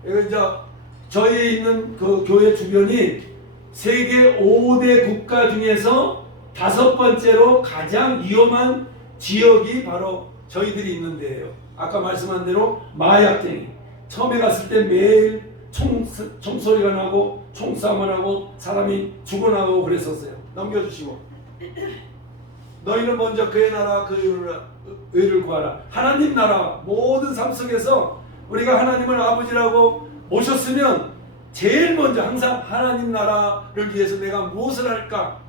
여기 이제 저희 있는 그 교회 주변이 세계 5대 국가 중에서 5번째로 가장 위험한 지역이 바로 저희들이 있는 데예요. 아까 말씀한 대로 마약쟁이. 처음에 갔을 때 매일 총소리가 나고 총싸움을 하고 사람이 죽어나가고 그랬었어요. 넘겨주시고. 너희는 먼저 그의 나라 그 의를 구하라. 하나님 나라 모든 삶 속에서 우리가 하나님을 아버지라고 모셨으면 제일 먼저 항상 하나님 나라를 위해서 내가 무엇을 할까?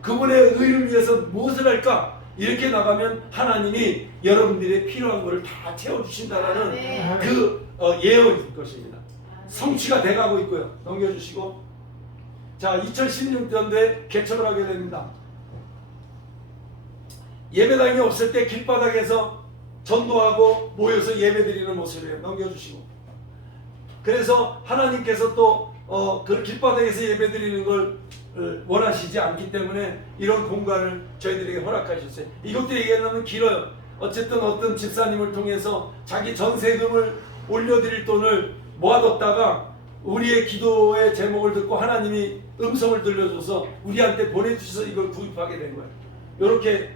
그분의 의를 위해서 무엇을 할까? 이렇게 나가면 하나님이 여러분들의 필요한 것을 다 채워주신다라는 네. 그 예언일 것입니다. 성취가 돼가고 있고요. 넘겨주시고. 자, 2016년도에 개척을 하게 됩니다. 예배당이 없을 때 길바닥에서 전도하고 모여서 예배드리는 모습이에요. 넘겨주시고. 그래서 하나님께서 또 그 길바닥에서 예배드리는 걸 원하시지 않기 때문에 이런 공간을 저희들에게 허락하셨어요. 이것도 얘기하면 길어요. 어쨌든 어떤 집사님을 통해서 자기 전세금을 올려드릴 돈을 모아뒀다가 우리의 기도의 제목을 듣고 하나님이 음성을 들려줘서 우리한테 보내주셔서 이걸 구입하게 된 거예요. 이렇게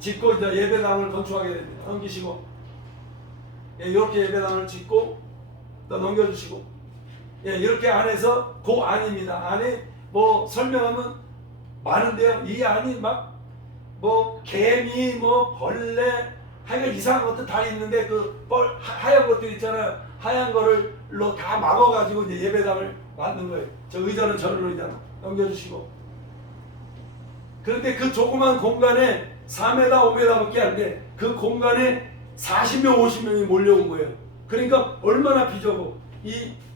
짓고 이제 예배당을 건축하게 됩니다. 넘기시고. 예, 이렇게 예배당을 짓고 또 넘겨주시고. 예, 이렇게 안에서 그 안입니다. 안에 뭐 설명하면 많은데요. 이 안이 막 뭐 개미, 뭐 벌레, 하여간 이상한 것도 다 있는데 그 하얀 것들 있잖아요. 하얀 거를로 다 막아가지고 이제 예배당을 만든 거예요. 저 의자는 저런 의자는 넘겨주시고. 그런데 그 조그만 공간에 4m, 5m밖에 안 돼. 그 공간에 40명, 50명이 몰려온 거예요. 그러니까 얼마나 비좁고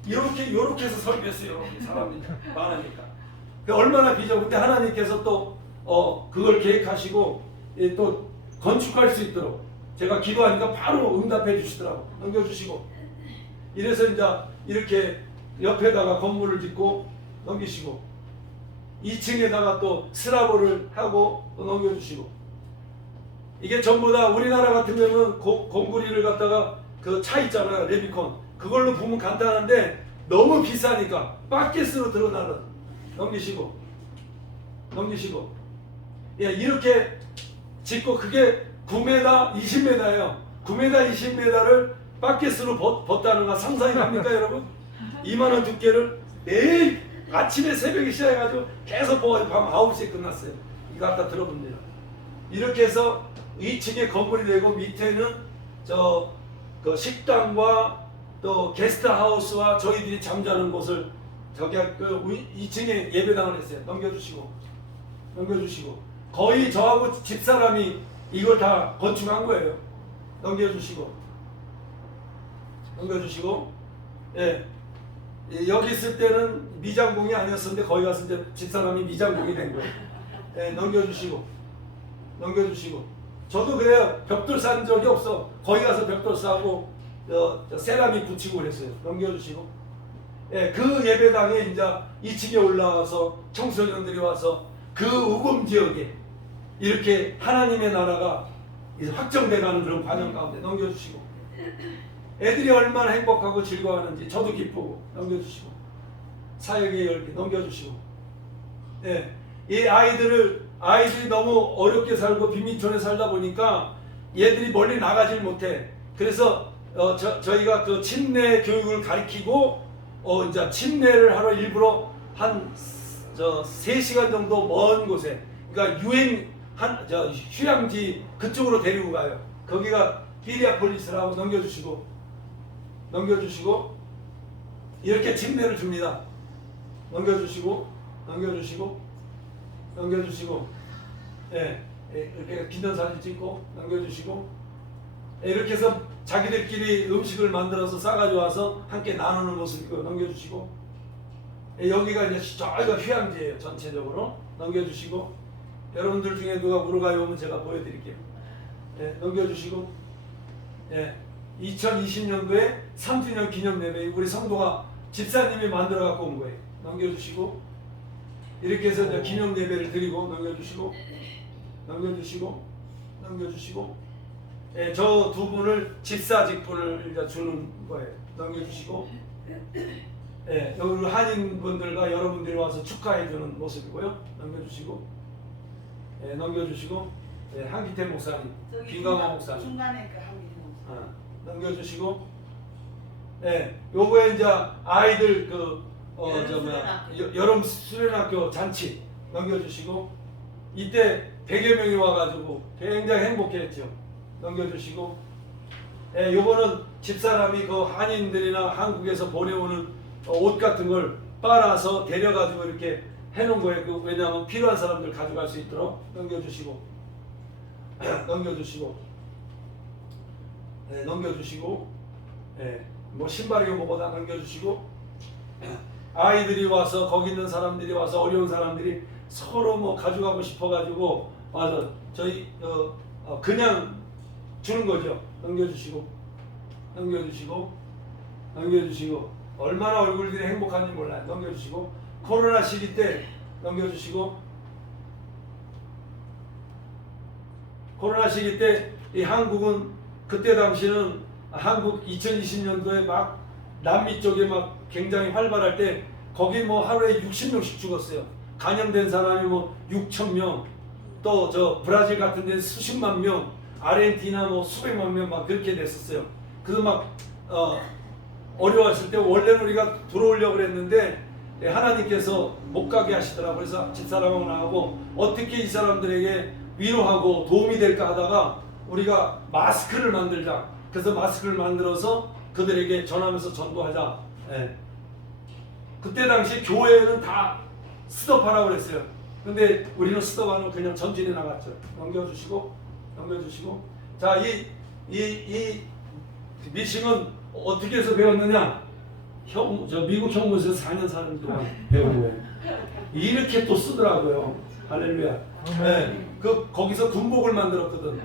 이렇게 해서 설교했어요. 사람이 많으니까. 얼마나 비좁은데 하나님께서 또 그걸 계획하시고 또 건축할 수 있도록 제가 기도하니까 바로 응답해 주시더라고. 넘겨주시고. 이래서 이제 이렇게 옆에다가 건물을 짓고 넘기시고 2층에다가 또 스라브를 하고 또 넘겨주시고. 이게 전부 다 우리나라 같으면은 공구리를 갖다가 그 차 있잖아요. 레미콘. 그걸로 보면 간단한데 너무 비싸니까 바켓으로 드러나는. 넘기시고. 넘기시고. 예, 이렇게 짓고 그게 9m, 20m예요. 9m, 20m를 바켓으로 벗다는 거 상상이 갑니까 여러분? 2만원 두께를 매일 아침에 새벽에 시작해가지고 계속 보고 밤 9시에 끝났어요. 이거 갖다 들어봅니다. 이렇게 해서 2층에 건물이 되고 밑에는 그 식당과 또 게스트하우스와 저희들이 잠자는 곳을 저기 그 2층에 예배당을 했어요. 넘겨주시고. 넘겨주시고. 거의 저하고 집사람이 이걸 다 건축한 거예요. 넘겨주시고. 넘겨주시고. 예. 여기 있을 때는 미장공이 아니었었는데 거기 가서 이제 집사람이 미장공이 된 거예요. 예, 넘겨주시고. 넘겨주시고. 저도 그래요. 벽돌 쌓은 적이 없어. 거기 가서 벽돌 쌓고 세라믹 붙이고 그랬어요. 넘겨주시고. 예, 그 예배당에 이제 2층에 올라와서 청소년들이 와서 그 우범 지역에 이렇게 하나님의 나라가 이제 확정돼가는 그런 과정 가운데 넘겨주시고. 애들이 얼마나 행복하고 즐거워하는지 저도 기쁘고 넘겨주시고 사역의 열기 넘겨주시고 예, 이 아이들이 너무 어렵게 살고 빈민촌에 살다 보니까 얘들이 멀리 나가질 못해. 그래서 저희가 그 침례 교육을 가르치고 이제 침례를 하러 일부러 한 3시간 정도 먼 곳에 그러니까 휴양지 그쪽으로 데리고 가요. 거기가 피리아폴리스라고 넘겨주시고 이렇게 침례를 줍니다. 넘겨주시고 예, 이렇게 기념사진 찍고 넘겨주시고 예, 이렇게 해서 자기들끼리 음식을 만들어서 싸가지고 와서 함께 나누는 모습이고 넘겨주시고 예, 여기가 이제 저희가 휴양지예요. 전체적으로 넘겨주시고 여러분들 중에 누가 우루과이 오면 제가 보여드릴게요. 예, 넘겨주시고 예, 2020년도에 3주년 기념 예배 우리 성도가 집사님이 만들어 갖고 온 거예요. 넘겨주시고 이렇게 해서 이제 기념 예배를 드리고 넘겨주시고 예, 저 두 분을 집사 직분을 이제 주는 거예요. 넘겨주시고 예, 여기 한인 분들과 여러분들이 와서 축하해 주는 모습이고요. 넘겨주시고 예, 한기태 목사님, 김강호 목사님 중간에 그 한기태 목사님 넘겨주시고 예, 요거에 이제 아이들 여름 수련학교 잔치 넘겨주시고 이때 100여 명이 와가지고 굉장히 행복했죠. 넘겨주시고 예, 요거는 집사람이 그 한인들이나 한국에서 보내오는 옷 같은 걸 빨아서 데려가지고 이렇게 해놓은 거예요. 왜냐하면 필요한 사람들 가져갈 수 있도록 넘겨주시고 예, 뭐 신발이고 뭐보다 넘겨주시고 아이들이 와서 거기 있는 사람들이 와서 어려운 사람들이 서로 뭐 가져가고 싶어가지고 와서 저희 그냥 주는 거죠. 넘겨주시고 얼마나 얼굴들이 행복한지 몰라요. 넘겨주시고 코로나 시기 때 넘겨주시고 코로나 시기 때 이 한국은 그때 당시는 한국 2020년도에 막 남미 쪽에 막 굉장히 활발할 때 거기 뭐 하루에 60명씩 죽었어요. 감염된 사람이 뭐 6천 명, 또 저 브라질 같은 데 수십만 명, 아르헨티나 뭐 수백만 명 막 그렇게 됐었어요. 그래서 막 어려웠을 때 원래는 우리가 들어오려고 그랬는데 하나님께서 못 가게 하시더라고요. 그래서 집사람하고 나하고 어떻게 이 사람들에게 위로하고 도움이 될까 하다가 우리가 마스크를 만들자. 그래서 마스크를 만들어서 그들에게 전하면서 전도하자. 예. 그때 당시 교회는 다 스톱하라고 그랬어요. 근데 우리는 스톱 안 하고 그냥 전진해 나갔죠. 넘겨주시고 자, 이 미싱은 어떻게 해서 배웠느냐? 미국 형무소에서 4년 사는 동안 배운 거예요. 이렇게 또 쓰더라고요. 할렐루야. 네, 거기서 군복을 만들었거든.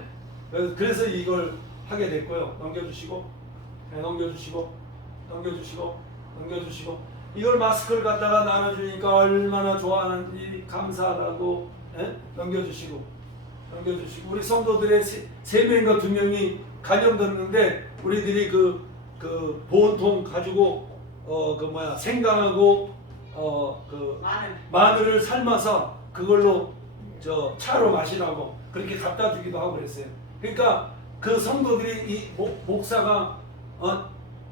그래서 이걸 하게 됐고요. 넘겨주시고 이걸 마스크를 갖다가 나눠주니까 얼마나 좋아하는지 감사하다고. 넘겨주시고 우리 성도들의 3명인가 2명이 감염됐는데 우리들이 그 보온통 가지고 생강하고 마늘을 삶아서 그걸로 차로 마시라고 그렇게 갖다 주기도 하고 그랬어요. 그러니까 그 성도들이 이 목사가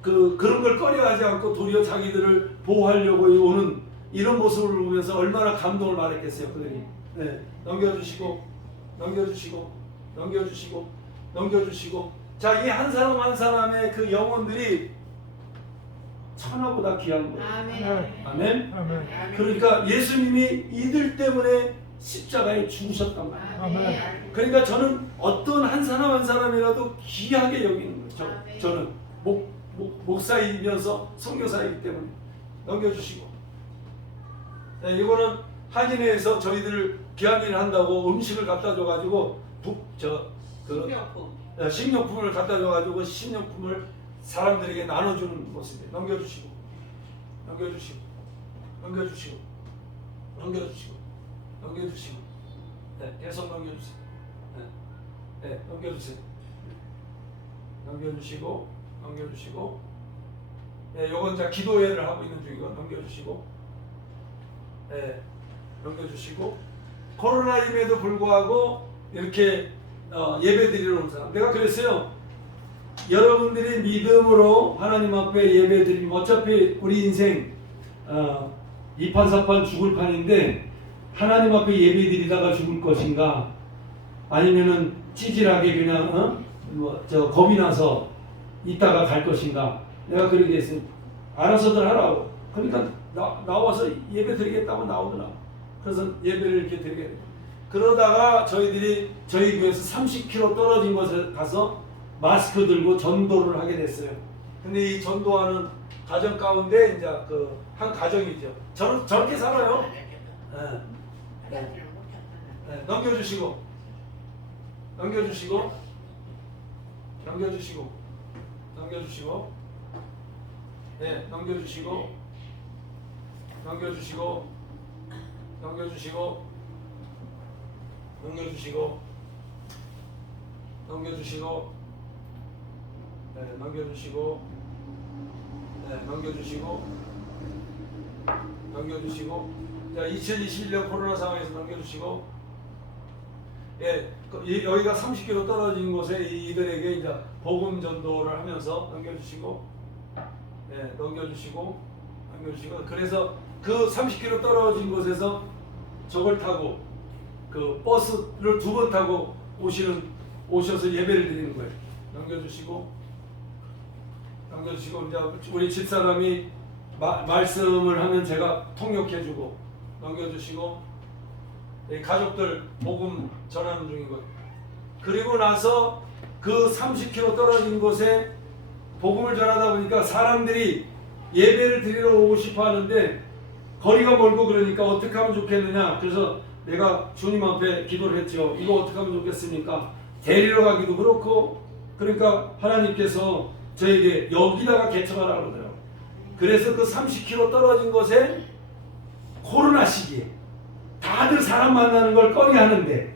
그런 걸 꺼려하지 않고 도리어 자기들을 보호하려고 오는 이런 모습을 보면서 얼마나 감동을 받았겠어요. 그들이. 네. 넘겨주시고 자, 이 한 사람 한 사람의 그 영혼들이 천하보다 귀한 거예요. 아멘. 그러니까 예수님이 이들 때문에 십자가에 죽으셨단 말이에요. 그러니까 저는 어떤 한 사람 한 사람이라도 귀하게 여기는 거예요. 저는 목사이면서 선교사이기 때문에 넘겨주시고. 네, 이거는 한인회에서 저희들 귀한 일을 한다고 음식을 갖다 줘가지고 식료품을 갖다 줘가지고 식료품을 사람들에게 나눠주는 모습이에요. 넘겨주시고 네, 계속 넘겨주세요. 넘겨주시고 넘겨주시고. 예, 요건 이제 기도회를 하고 있는 중이고 넘겨주시고. 예, 넘겨주시고. 코로나임에도 불구하고 이렇게 예배 드리러 온 사람. 내가 그랬어요. 여러분들이 믿음으로 하나님 앞에 예배 드리면 어차피 우리 인생 이판사판 죽을 판인데 하나님 앞에 예배 드리다가 죽을 것인가 아니면은 찌질하게 그냥 겁이 나서 있다가 갈 것인가. 내가 그러게 했어요. 알아서들 하라고. 그러니까 나와서 예배 드리겠다고 나오더라. 그래서 예배를 이렇게 드리게 돼요. 그러다가 저희들이 저희 교회에서 30km 떨어진 곳에 가서 마스크 들고 전도를 하게 됐어요. 근데 이 전도하는 가정 가운데 이제 그 한 가정이죠. 저렇게 살아요. 넘겨주시고, 넘겨주시고, 넘겨주시고, 넘겨주시고, 네, 넘겨주시고, 넘겨주시고, 넘겨주시고, 넘겨주시고, 넘겨주시고, 네, 넘겨주시고, 네, 넘겨주시고, 넘겨주시고. 자, 2021년 코로나 상황에서 넘겨주시고. 예, 여기가 30km 떨어진 곳에 이들에게 이제 복음 전도를 하면서 넘겨주시고, 예, 넘겨주시고, 넘겨주시고. 그래서 그 30km 떨어진 곳에서 저걸 타고 그 버스를 2번 타고 오셔서 예배를 드리는 거예요. 넘겨주시고, 넘겨주시고. 이제 우리 집사람이 말씀을 하면 제가 통역해주고. 넘겨주시고. 가족들 복음 전하는 중인 거예요. 그리고 나서 그 30km 떨어진 곳에 복음을 전하다 보니까 사람들이 예배를 드리러 오고 싶어 하는데 거리가 멀고 그러니까 어떻게 하면 좋겠느냐. 그래서 내가 주님 앞에 기도를 했죠. 이거 어떻게 하면 좋겠습니까? 데리러 가기도 그렇고. 그러니까 하나님께서 저에게 여기다가 개척하라고 그러더라고요. 그래서 그 30km 떨어진 곳에 코로나 시기에 다들 사람 만나는 걸 꺼려하는데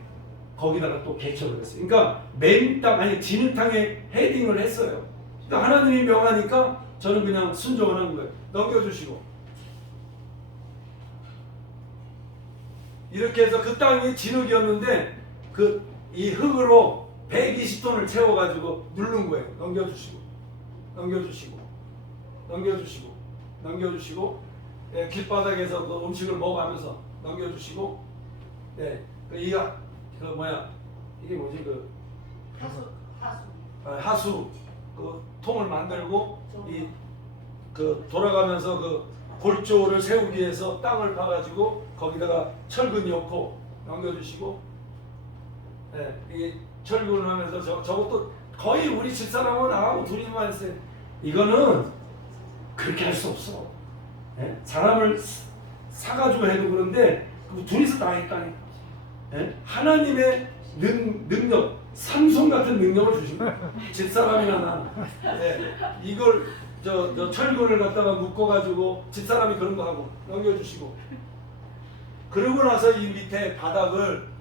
거기다가 또 개척을 했어요. 그러니까 맨땅 아니 진흙탕에 헤딩을 했어요. 그러니까 하나님이 명하니까 저는 그냥 순종을 한 거예요. 넘겨주시고. 이렇게 해서 그 땅이 진흙이었는데 이 흙으로 120톤을 채워가지고 누른 거예요. 넘겨주시고, 넘겨주시고, 넘겨주시고, 넘겨주시고. 예, 길바닥에서 그 음식을 먹어가면서 넘겨주시고. 예, 이게 뭐지 하수 그 통을 만들고 돌아가면서 그 골조를 세우기 위해서 땅을 파가지고 거기다가 철근 넣고 넘겨주시고. 예, 이게 철근을 하면서 저것도 거의 우리 집사람하고 나하고 둘이만 했어요. 이거는 그렇게 할 수 없어. 예? 사람을 사가지고 해도 그런데 둘이서 다 했다니. 예? 하나님의 능력, 삼손 같은 능력을 주신 거예요. 집사람이나 나. 예. 이걸 저 철근을 갖다가 묶어가지고 집사람이 그런 거 하고 넘겨주시고. 그러고 나서 이 밑에 바닥을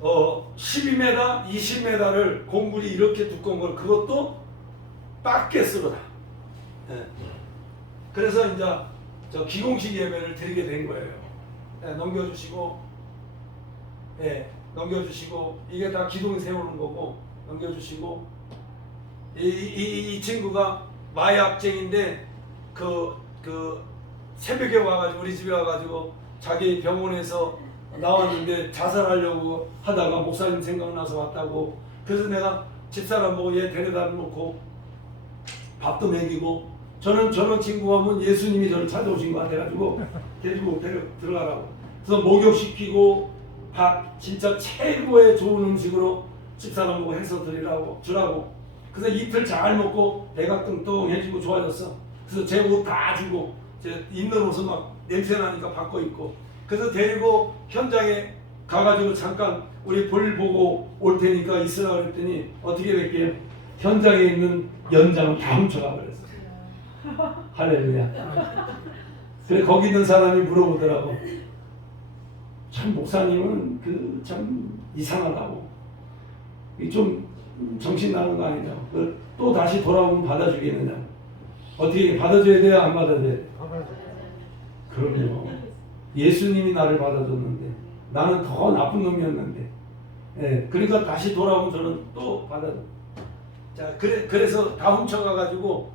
12m, 20m를 공굴이 이렇게 두꺼운 걸 그것도 밖에 쓰거라. 예. 그래서 이제 저 기공식 예배를 드리게 된 거예요. 예, 넘겨주시고, 예, 넘겨주시고. 이게 다 기둥 세우는 거고 넘겨주시고. 이 친구가 마약쟁인데 그 새벽에 와가지고 우리 집에 와가지고 자기 병원에서 나왔는데 자살하려고 하다가 목사님 생각나서 왔다고. 그래서 내가 집사람 보고 얘 데려다 놓고 밥도 먹이고. 저는 저런 친구 하면 예수님이 저를 찾아오신 것 같아가지고 데리고 들어가라고. 그래서 목욕시키고 밥 진짜 최고의 좋은 음식으로 집사람 보고 해서 주라고. 그래서 이틀 잘 먹고 배가 뚱뚱해지고 좋아졌어. 그래서 제 옷 다 주고 제 입는 옷은 막 냄새 나니까 바꿔 입고. 그래서 데리고 현장에 가가지고 잠깐 우리 볼 보고 올 테니까 있으라 그랬더니 어떻게 됐게요? 현장에 있는 연장을 다 훔쳐가 버렸어. 할렐루야. 그래 거기 있는 사람이 물어보더라고. 참 목사님은 참 이상하다고. 좀 정신 나는 거 아니죠. 또 다시 돌아오면 받아주겠느냐. 어떻게 받아줘야 돼요? 안 받아줘야 돼요? 그럼요. 예수님이 나를 받아줬는데 나는 더 나쁜 놈이었는데, 예, 그러니까 다시 돌아오면 저는 또 받아줘. 자, 그래서 다 훔쳐가가지고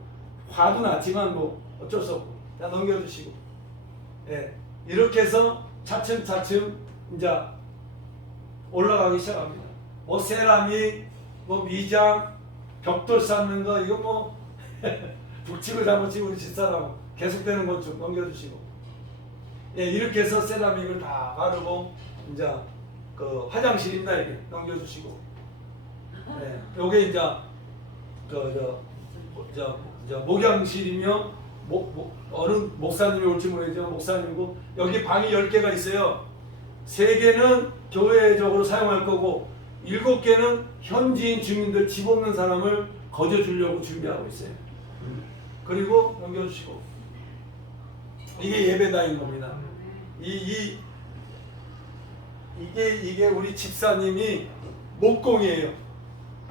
화도 났지만 뭐 어쩔 수 없고, 자, 넘겨주시고, 예, 이렇게 해서 차츰차츰 이제 올라가기 시작합니다. 뭐 세라믹, 뭐 미장, 벽돌 쌓는 거 이거 뭐 북치고 장구치고 우리 집사람 계속되는 건축 넘겨주시고, 예, 이렇게 해서 세라믹을 다 바르고 이제 그 화장실입니다. 이게 넘겨주시고, 예, 요게 이제 목양실이며 어느 목사님이 올지 모르겠지만 목사님이고, 여기 방이 10개가 있어요. 3개는 교회적으로 사용할 거고 7개는 현지인 주민들 집 없는 사람을 거저 주려고 준비하고 있어요. 그리고 넘겨주시고, 이게 예배당인 겁니다. 이게 우리 집사님이 목공이에요.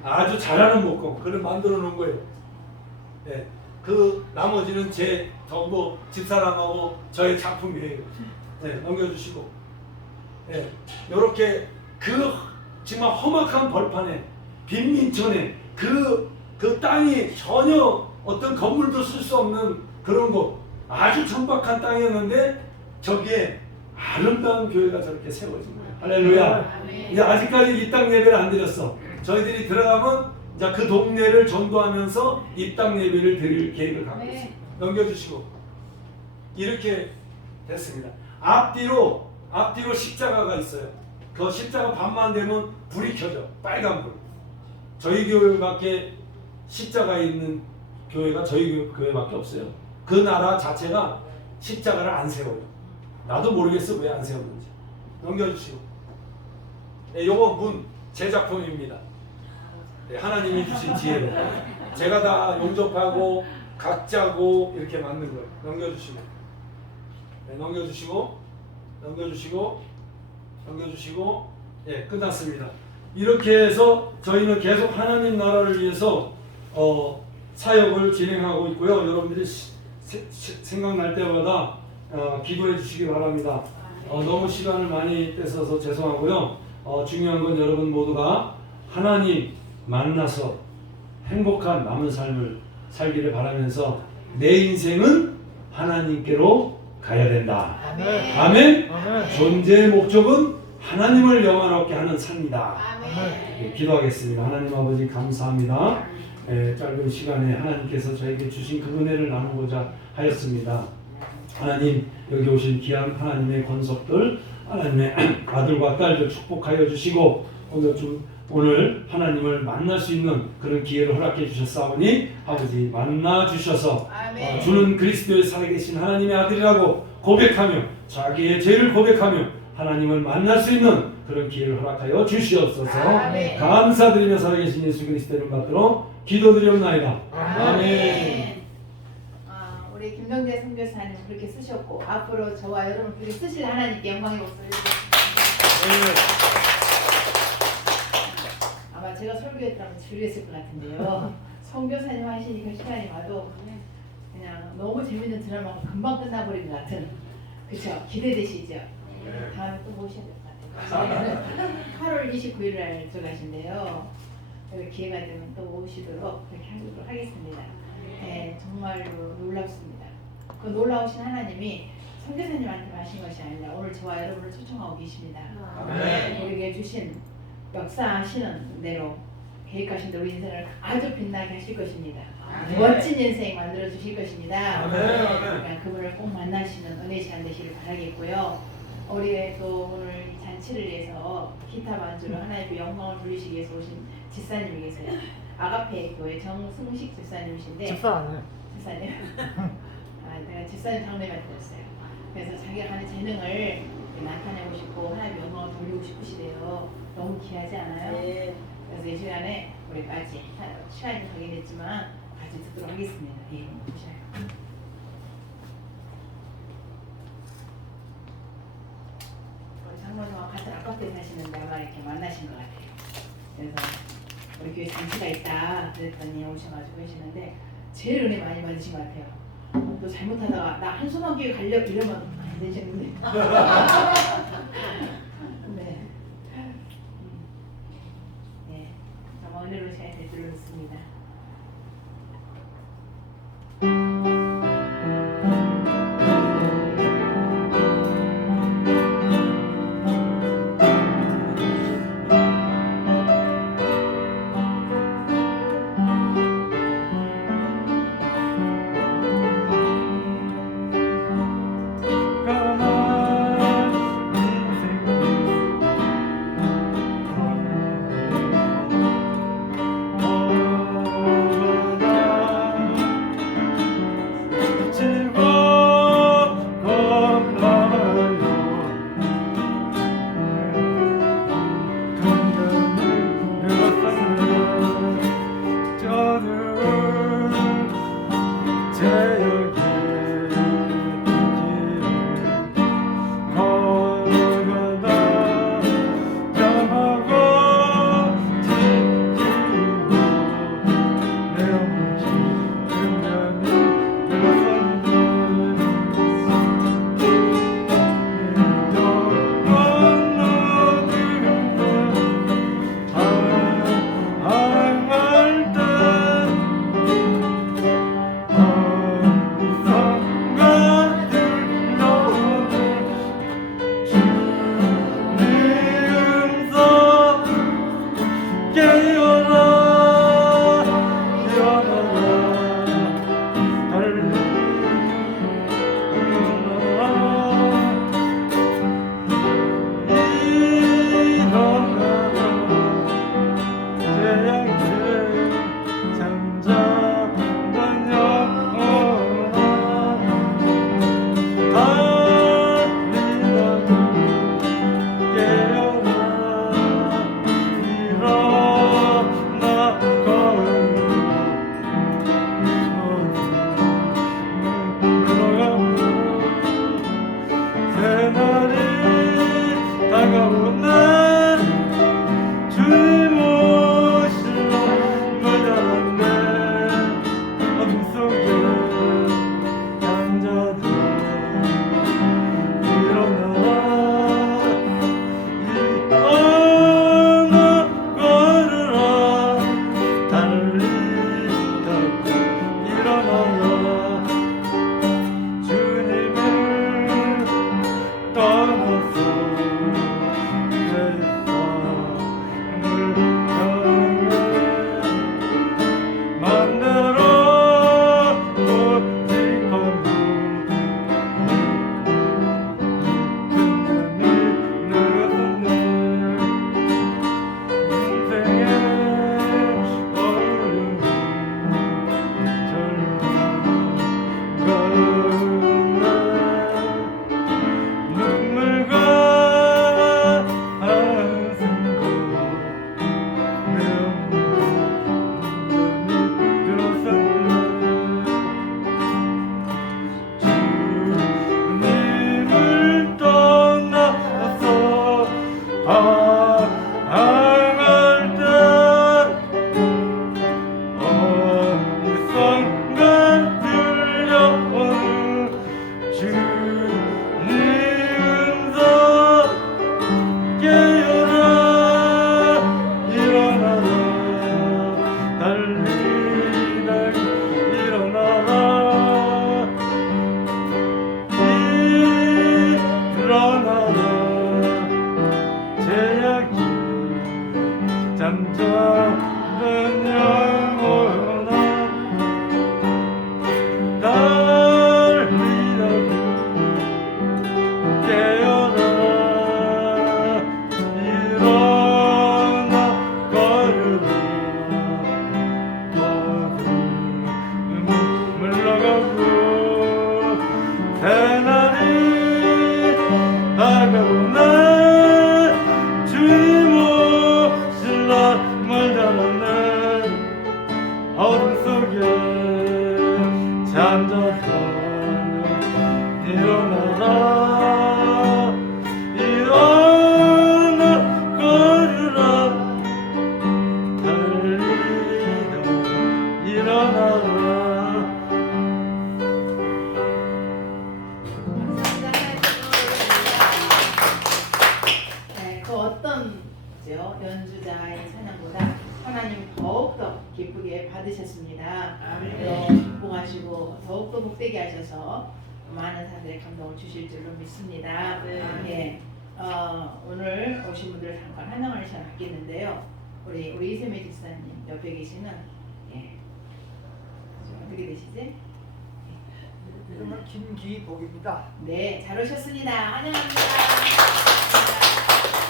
아주 잘하는 목공. 그걸 만들어 놓은 거예요. 예, 그 나머지는 제 전부 집사람하고 저의 작품이에요. 네, 넘겨주시고, 예, 이렇게 그 정말 험악한 벌판에 빈민촌에 그 땅이 전혀 어떤 건물도 쓸 수 없는 그런 곳, 아주 천박한 땅이었는데 저기에 아름다운 교회가 저렇게 세워진 거예요. 할렐루야. 이제 아직까지 이 땅 예배를 안 드렸어. 저희들이 들어가면 이제 그 동네를 전도하면서 이 땅 예배를 드릴 계획을 갖고 있습니다. 넘겨주시고, 이렇게 됐습니다. 앞뒤로 십자가가 있어요. 그 십자가 반만 되면 불이 켜져. 빨간 불. 저희 교회밖에 십자가 있는 교회가 저희 교회밖에 없어요. 그 나라 자체가 십자가를 안 세워요. 나도 모르겠어 왜 안 세웠는지. 넘겨주시고, 네, 요거 문 제 작품입니다. 네, 하나님이 주신 지혜로 제가 다 용접하고 각자고 이렇게 만든 거예요. 넘겨주시고, 네, 넘겨주시고, 예, 끝났습니다. 이렇게 해서 저희는 계속 하나님 나라를 위해서 사역을 진행하고 있고요. 여러분들이 생각날 때마다 기도해 주시기 바랍니다. 너무 시간을 많이 뺏어서 죄송하고요. 중요한 건 여러분 모두가 하나님 만나서 행복한 남은 삶을 살기를 바라면서 내 인생은 하나님께로 가야 된다. 아멘. 존재의 목적은 하나님을 영화롭게 하는 삶이다. 네, 기도하겠습니다. 하나님 아버지 감사합니다. 짧은 시간에 하나님께서 저에게 주신 그 은혜를 나누고자 하였습니다. 하나님, 여기 오신 귀한 하나님의 권속들, 하나님의 아들과 딸들 축복하여 주시고, 오늘 하나님을 만날 수 있는 그런 기회를 허락해 주셨사오니 아버지 만나 주셔서 주는 그리스도의 살아계신 하나님의 아들이라고 고백하며 자기의 죄를 고백하며 하나님을 만날 수 있는 그런 기회를 허락하여 주시옵소서. 감사드리며 살아계신 예수 그리스도의 이름 받들어 기도드리옵나이다. 아멘. 우리 김동재 선교사님 그렇게 쓰셨고 앞으로 저와 여러분 그렇게 쓰실 하나님께 영광의 목소리. 아마 제가 설교했다면 지루했을 것 같은데요. 선교사님 하시니까 시간이 와도 그냥 너무 재밌는 드라마가 금방 끝나버린 것 같은, 그렇죠? 기대되시죠? 다음에 또 모셔야 될 것 같아요. 8월 29일 날 들어가신대요. 기회가 되면 또 오시도록 그렇게 하도록 하겠습니다. 네, 정말로 놀랍습니다. 그 놀라우신 하나님이 선교사님한테 하신 것이 아니라 오늘 저와 여러분을 초청하고 계십니다. 우리에게 주신 역사하시는 대로 계획하신 대로 인생을 아주 빛나게 하실 것입니다. 멋진 인생 만들어 주실 것입니다. 그러니까 그분을 꼭 만나시는 은혜 시간 되시길 바라겠고요. 우리 또 오늘 이 잔치를 위해서 기타 반주로 하나님의 영광을 돌리시기 위해서 오신 집사님이 계세요. 아가페 교회 정승식 집사님이신데. 집사님. 내가 집사님 장로님한테 들었어요. 그래서 자기가 가는 재능을 나타내고 싶고 하나님의 영광을 돌리고 싶으시대요. 너무 귀하지 않아요? 네. 그래서 이 시간에 우리까지 시간이 가긴 했지만 같이 듣도록 하겠습니다. 예, 보셔요. 우리 장로님하고 같은 아파트에 사시는데 아마 이렇게 만나신 것 같아요. 그래서 우리 교회 잔치가 있다 그랬더니 오셔가지고 계시는데 제일 은혜 많이 받으신 것 같아요. 또 잘못하다가 나 한손만 교회 가려 이러면 안 되시는데. 네. 네. 정말 은혜로운 시간이 될 줄로 믿습니다. 깨어나 일어나 더욱더 기쁘게 받으셨습니다. 또 복하시고 더욱더 복되게 하셔서 많은 사람들의 감동을 주실 줄로 믿습니다. 예. 오늘 오신 분들 잠깐 한영을 시간 갖겠는데요. 우리 이세미 집사님 옆에 계시는 예. 어떻게 되시지? 이름은 김기복입니다. 네, 잘 오셨습니다. 환영합니다.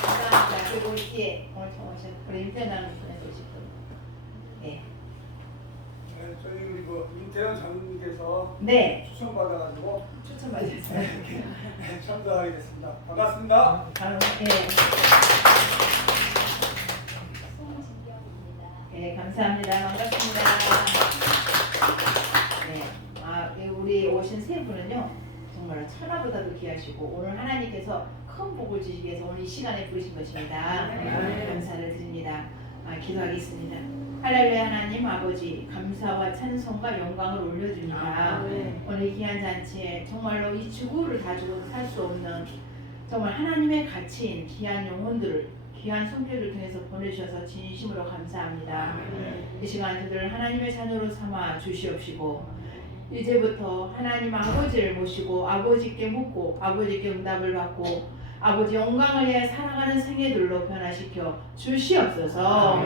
감사합니다. 그리고 오늘 처음 오신 우리 임태남 오신 분. 네. 네, 저희 그 임태현 장님께서 네, 추천받아가지고 추천받으셨어요. 참가하게 됐습니다. 반갑습니다. 바로 네, 감사합니다. 반갑습니다. 네, 우리 오신 세 분은요 정말 천하보다도 귀하시고 오늘 하나님께서 큰 복을 주시기 위해서 오늘 이 시간에 부르신 것입니다. 감사를 드립니다. 기도하겠습니다. 할렐루야. 하나님 아버지 감사와 찬송과 영광을 올려드립니다. 오늘 이 귀한 잔치에 정말로 이 지구를 가지고 살 수 없는 정말 하나님의 가치인 귀한 영혼들을 귀한 손길을 통해서 보내주셔서 진심으로 감사합니다. 이 시간 저들을 하나님의 자녀로 삼아 주시옵시고 이제부터 하나님 아버지를 모시고 아버지께 묻고 아버지께 응답을 받고 아버지 영광을 위해 살아가는 생애들로 변화시켜 주시옵소서.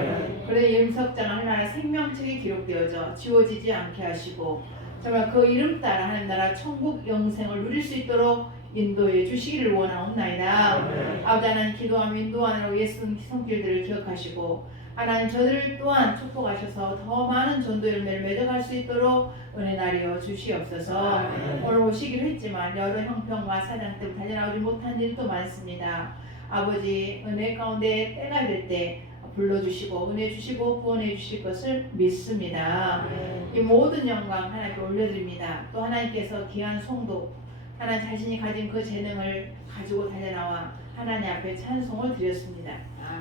그래 임석장 하나님 생명책에 기록되어져 지워지지 않게 하시고 정말 그 이름 따라 하나님 나라 천국 영생을 누릴 수 있도록 인도해 주시기를 원하옵나이다. 아버지 하나님 기도하며 인도하느라고 예수님 손길들을 기억하시고 하나님 저들을 또한 축복하셔서 더 많은 전도 열매를 맺어갈 수 있도록 은혜 나리어 주시옵소서. 오늘 오시기로 했지만 여러 형편과 사정 때문에 달려나오지 못한 일도 많습니다. 아버지 은혜 가운데 때가 될 때 불러주시고 은혜 주시고 구원해 주실 것을 믿습니다. 이 모든 영광 하나님께 올려드립니다. 또 하나님께서 귀한 송도 하나님 자신이 가진 그 재능을 가지고 달려나와 하나님 앞에 찬송을 드렸습니다.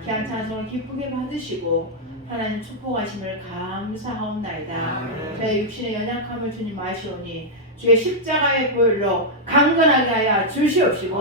귀한 찬송을 기쁘게 받으시고 하나님 축복하심을 감사하옵나이다. 저의 육신의 연약함을 주님 아시오니 주의 십자가의 보혈로 강건하게 하여 주시옵시고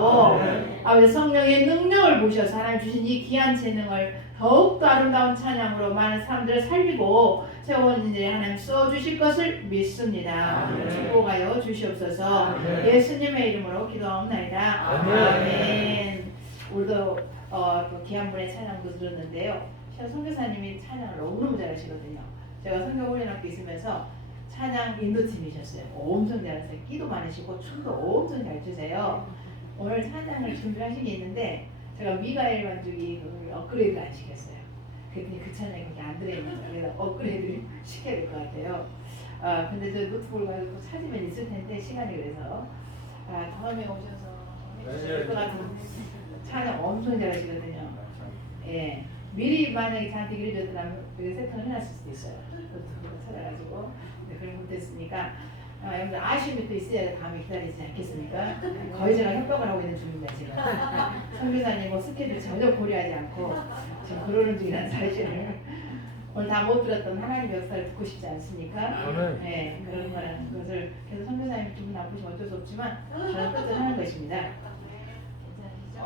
아버지 성령의 능력을 보셔서 하나님 주신 이 귀한 재능을 더욱더 아름다운 찬양으로 많은 사람들을 살리고 세원인들이 하나님 써주실 것을 믿습니다. 축복하여 주시옵소서. 예수님의 이름으로 기도하옵나이다. 아멘. 우리도 또 귀한 분의 찬양도 들었는데요. 선교사님이 찬양을 너무너무 잘하시거든요. 제가 선교훈련학교 있으면서 찬양 인도팀이셨어요. 엄청 잘하세요. 끼도 많으시고 춤도 엄청 잘 추세요. 오늘 찬양을 준비하신 게 있는데 제가 미가엘 반죽이 업그레이드 안 시켰어요. 그랬더니 그 찬양이 거기 안 들어있는 거예요. 그래서 업그레이드 시켜야 될 것 같아요. 근데 저 노트북을 가지고 찾으면 있을 텐데 시간이 그래서 다음에 오셔서 해주실 것 같은 찬양 엄청 잘하시거든요. 예. 미리 만약에 저한테 기려줬더라면 세팅을 해놨을 수도 있어요. 노트북을 찾아가지고 그걸 못했으니까 여러분들 아쉬움이 또 있어야 다음에 기다리지 않겠습니까? 거의 제가 협박을 하고 있는 중입니다 지금. 선교사님 스케줄 전혀 고려하지 않고 지금 그러는 중이라는 사실을 오늘 다 못 들었던 하나님의 역사를 듣고 싶지 않습니까? 네, 그런 거라는 것을 그래서 선교사님 기분 나쁘시면 어쩔 수 없지만 저는 끝을 하는 것입니다. 괜찮으시죠?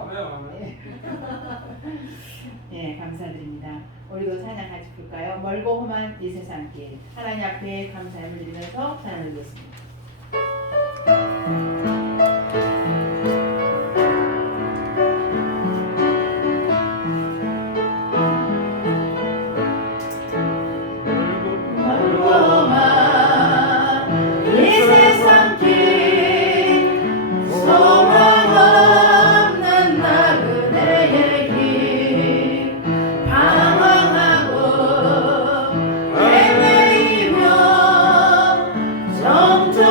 네, 감사드립니다. 우리도 찬양 같이 부를까요? 멀고 험한 이 세상길 하나님 앞에 감사함을 드리면서 찬양을 드리겠습니다. 정적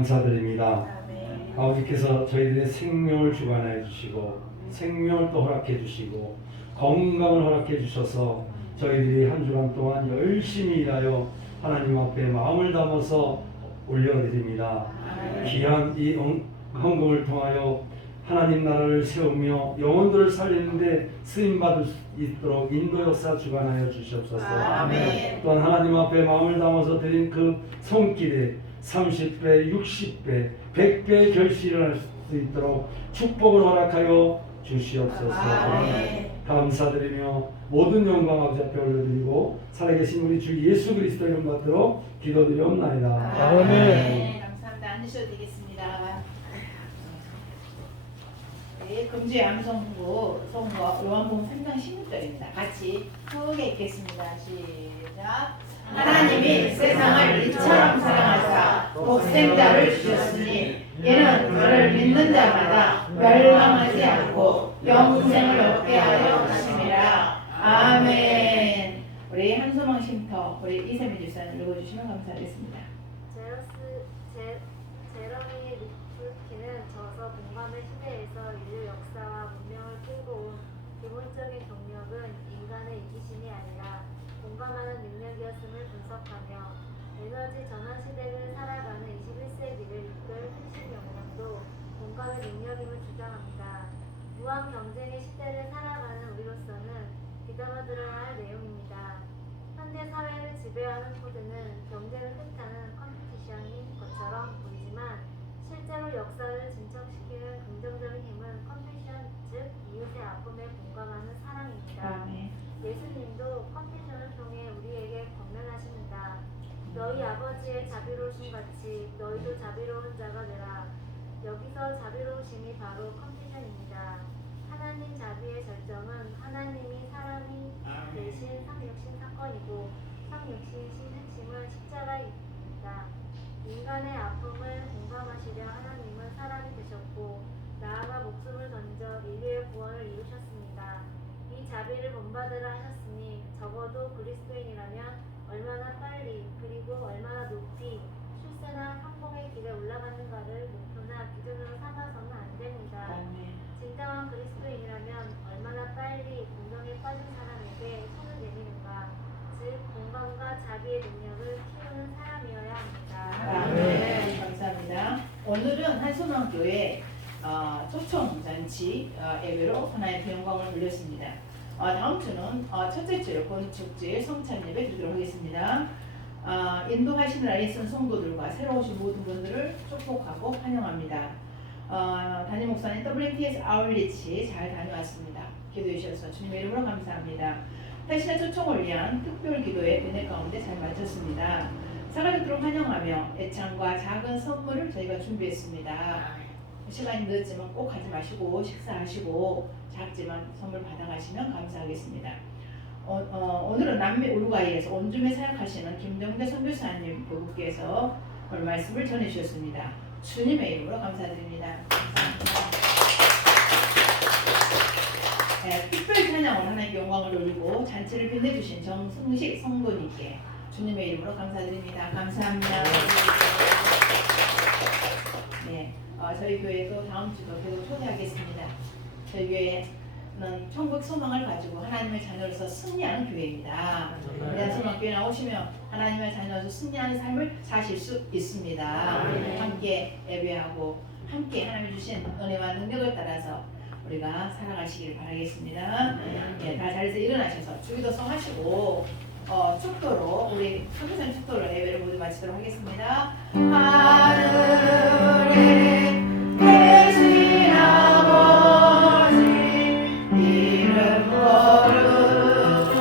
감사드립니다. 아버지께서 저희들의 생명을 주관하여 주시고 생명을 또 허락해 주시고 건강을 허락해 주셔서 저희들이 한 주간 동안 열심히 일하여 하나님 앞에 마음을 담아서 올려드립니다. 귀한 이 헌금을 통하여 하나님 나라를 세우며 영혼들을 살리는데 쓰임받을 수 있도록 인도 역사 주관하여 주시옵소서. 또한 하나님 앞에 마음을 담아서 드린 그 손길에 30배, 60배, 100배 결실을 할 수 있도록 축복을 허락하여 주시옵소서. 감사드리며 모든 영광 아버지 앞에 올려드리고 살아계신 우리 주 예수 그리스도 이름 받들어 기도드리옵나이다. 감사합니다. 앉으셔도 되겠습니다. 네, 금주의 암송부 송거 요한복음 3장 16절입니다. 같이 크게 읽겠습니다. 시작. 하나님이 세상을 이처럼 사랑하사 독생자를 주셨으니 이는 그를 믿는 자마다 멸망하지 않고 영생을 얻게 하려 하심이라. 아멘. 우리 한소망 쉼터 우리 이세미 집사님 읽어주시면 감사하겠습니다. 제러미 루트키는 저서 공감의 시대에서 인류 역사와 문명을 끌고 온 기본적인 동력은 인간의 이기심이 아니라 공감하는 능력이었음을 분석하며 에너지 전환 시대를 살아가는 21세기를 이끌 핵심 역량도 공감의 능력임을 주장합니다. 무한 경쟁의 시대를 살아가는 우리로서는 귀담아 들어야 할 내용입니다. 현대 사회를 지배하는 코드는 경쟁을 뜻하는 컴피티션인 것처럼 보이지만 실제로 역사를 진척시키는 긍정적인 힘은 컴패션, 즉 이웃의 아픔에 공감하는 사랑입니다. 예수님도 컴패션을 통해 우리에게 권면하십니다. 너희 아버지의 자비로우심 같이 너희도 자비로운 자가 되라. 여기서 자비로우심이 바로 컴패션입니다. 하나님 자비의 절정은 하나님이 사람이 대신 성육신 사건이고 성육신의 핵심은 십자가입니다. 인간의 아픔을 공감하시려 하나님은 사람이 되셨고 나아가 목숨을 던져 인류의 구원을 이루셨습니다. 이 자비를 본받으라 하셨으니 적어도 그리스도인이라면 얼마나 빨리 그리고 얼마나 높이 출세나 성공의 길에 올라가는가를 목표나 기준으로 삼아서는 안 됩니다. 진정한 그리스도인이라면 얼마나 빨리 공경에 빠진 사람에게 손을 내미는가, 즉 공감과 자비의 능력을 키우는 사람이어야 합니다. 감사합니다. 오늘은 한소망교회 초청 잔치 예배로 하나님의 영광을 돌렸습니다. 다음 주는 첫째 주 건축주일 성찬 예배 드리도록 하겠습니다. 인도하시느라 애쓴 성도들과 새로 오신 모든 분들을 축복하고 환영합니다. 담임 목사님 WTS 아울리치 잘 다녀왔습니다. 기도해 주셔서 주님의 이름으로 감사합니다. 다시나 초청을 위한 특별 기도회 은혜 가운데 잘 마쳤습니다. 사가족들을 환영하며 애창과 작은 선물을 저희가 준비했습니다. 시간이 늦었지만 꼭 가지 마시고 식사하시고 작지만 선물 받아가시면 감사하겠습니다. 오늘은 남미 우루과이에서 온줌에 사역하시는 김정대 선교사님 부부께서 오늘 말씀을 전해주셨습니다. 주님의 이름으로 감사드립니다. 네, 특별 찬양으로 하나님께 영광을 돌리고 잔치를 빛내주신 정승식 성도님께 주님의 이름으로 감사드립니다. 감사합니다. 네, 저희 교회도 다음 주도 계속 초대하겠습니다. 저희 교회는 천국 소망을 가지고 하나님의 자녀로서 승리하는 교회입니다. 우리 한소망교회 나오시면 하나님의 자녀로서 승리하는 삶을 사실 수 있습니다. 함께 예배하고 함께 하나님이 주신 은혜와 능력을 따라서 우리가 살아가시길 바라겠습니다. 네, 다 자리에서 일어나셔서 주기도성 하시고 축도로 우리 선교사님 축도로 예배를 모두 마치도록 하겠습니다. 하늘에 계신 아버지 이름 거룩하사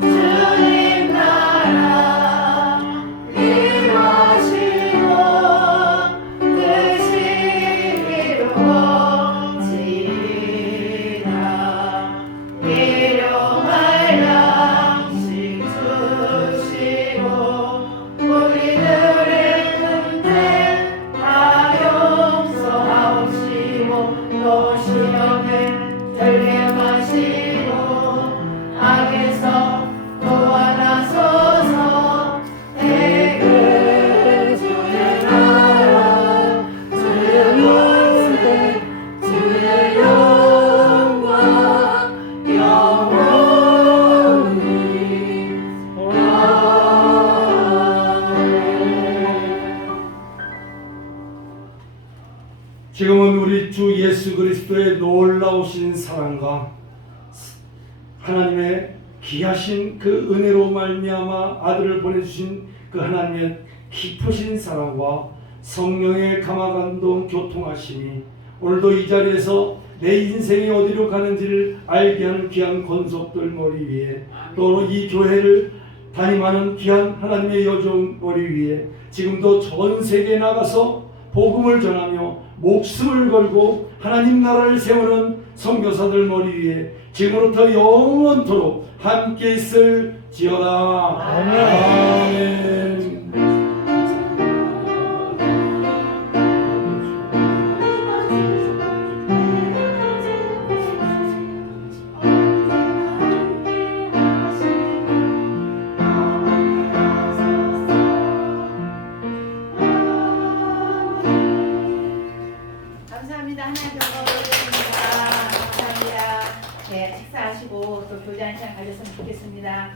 주님 나라 이루어지고 뜻이 이루어지다. 일용할 양식 주시고 우리들의 군대 지금은 우리 주 예수 그리스도의 놀라우신 사랑과 하나님의 귀하신 그 은혜로 말미암아 아들을 보내주신 그 하나님의 깊으신 사랑과 성령의 감화감동 교통하심이 오늘도 이 자리에서 내 인생이 어디로 가는지를 알게 하는 귀한 권속들 머리 위에 또 이 교회를 담임하는 귀한 하나님의 여종 머리 위에 지금도 전 세계에 나가서 복음을 전하며 목숨을 걸고 하나님 나라를 세우는 선교사들 머리 위에 지금부터 영원토록 함께 있을지어다. 아멘. 감사합니다. 하나님 경험드리겠습니다. 감사합니다. 네, 식사하시고 또 교제 한시간 가졌으면 좋겠습니다.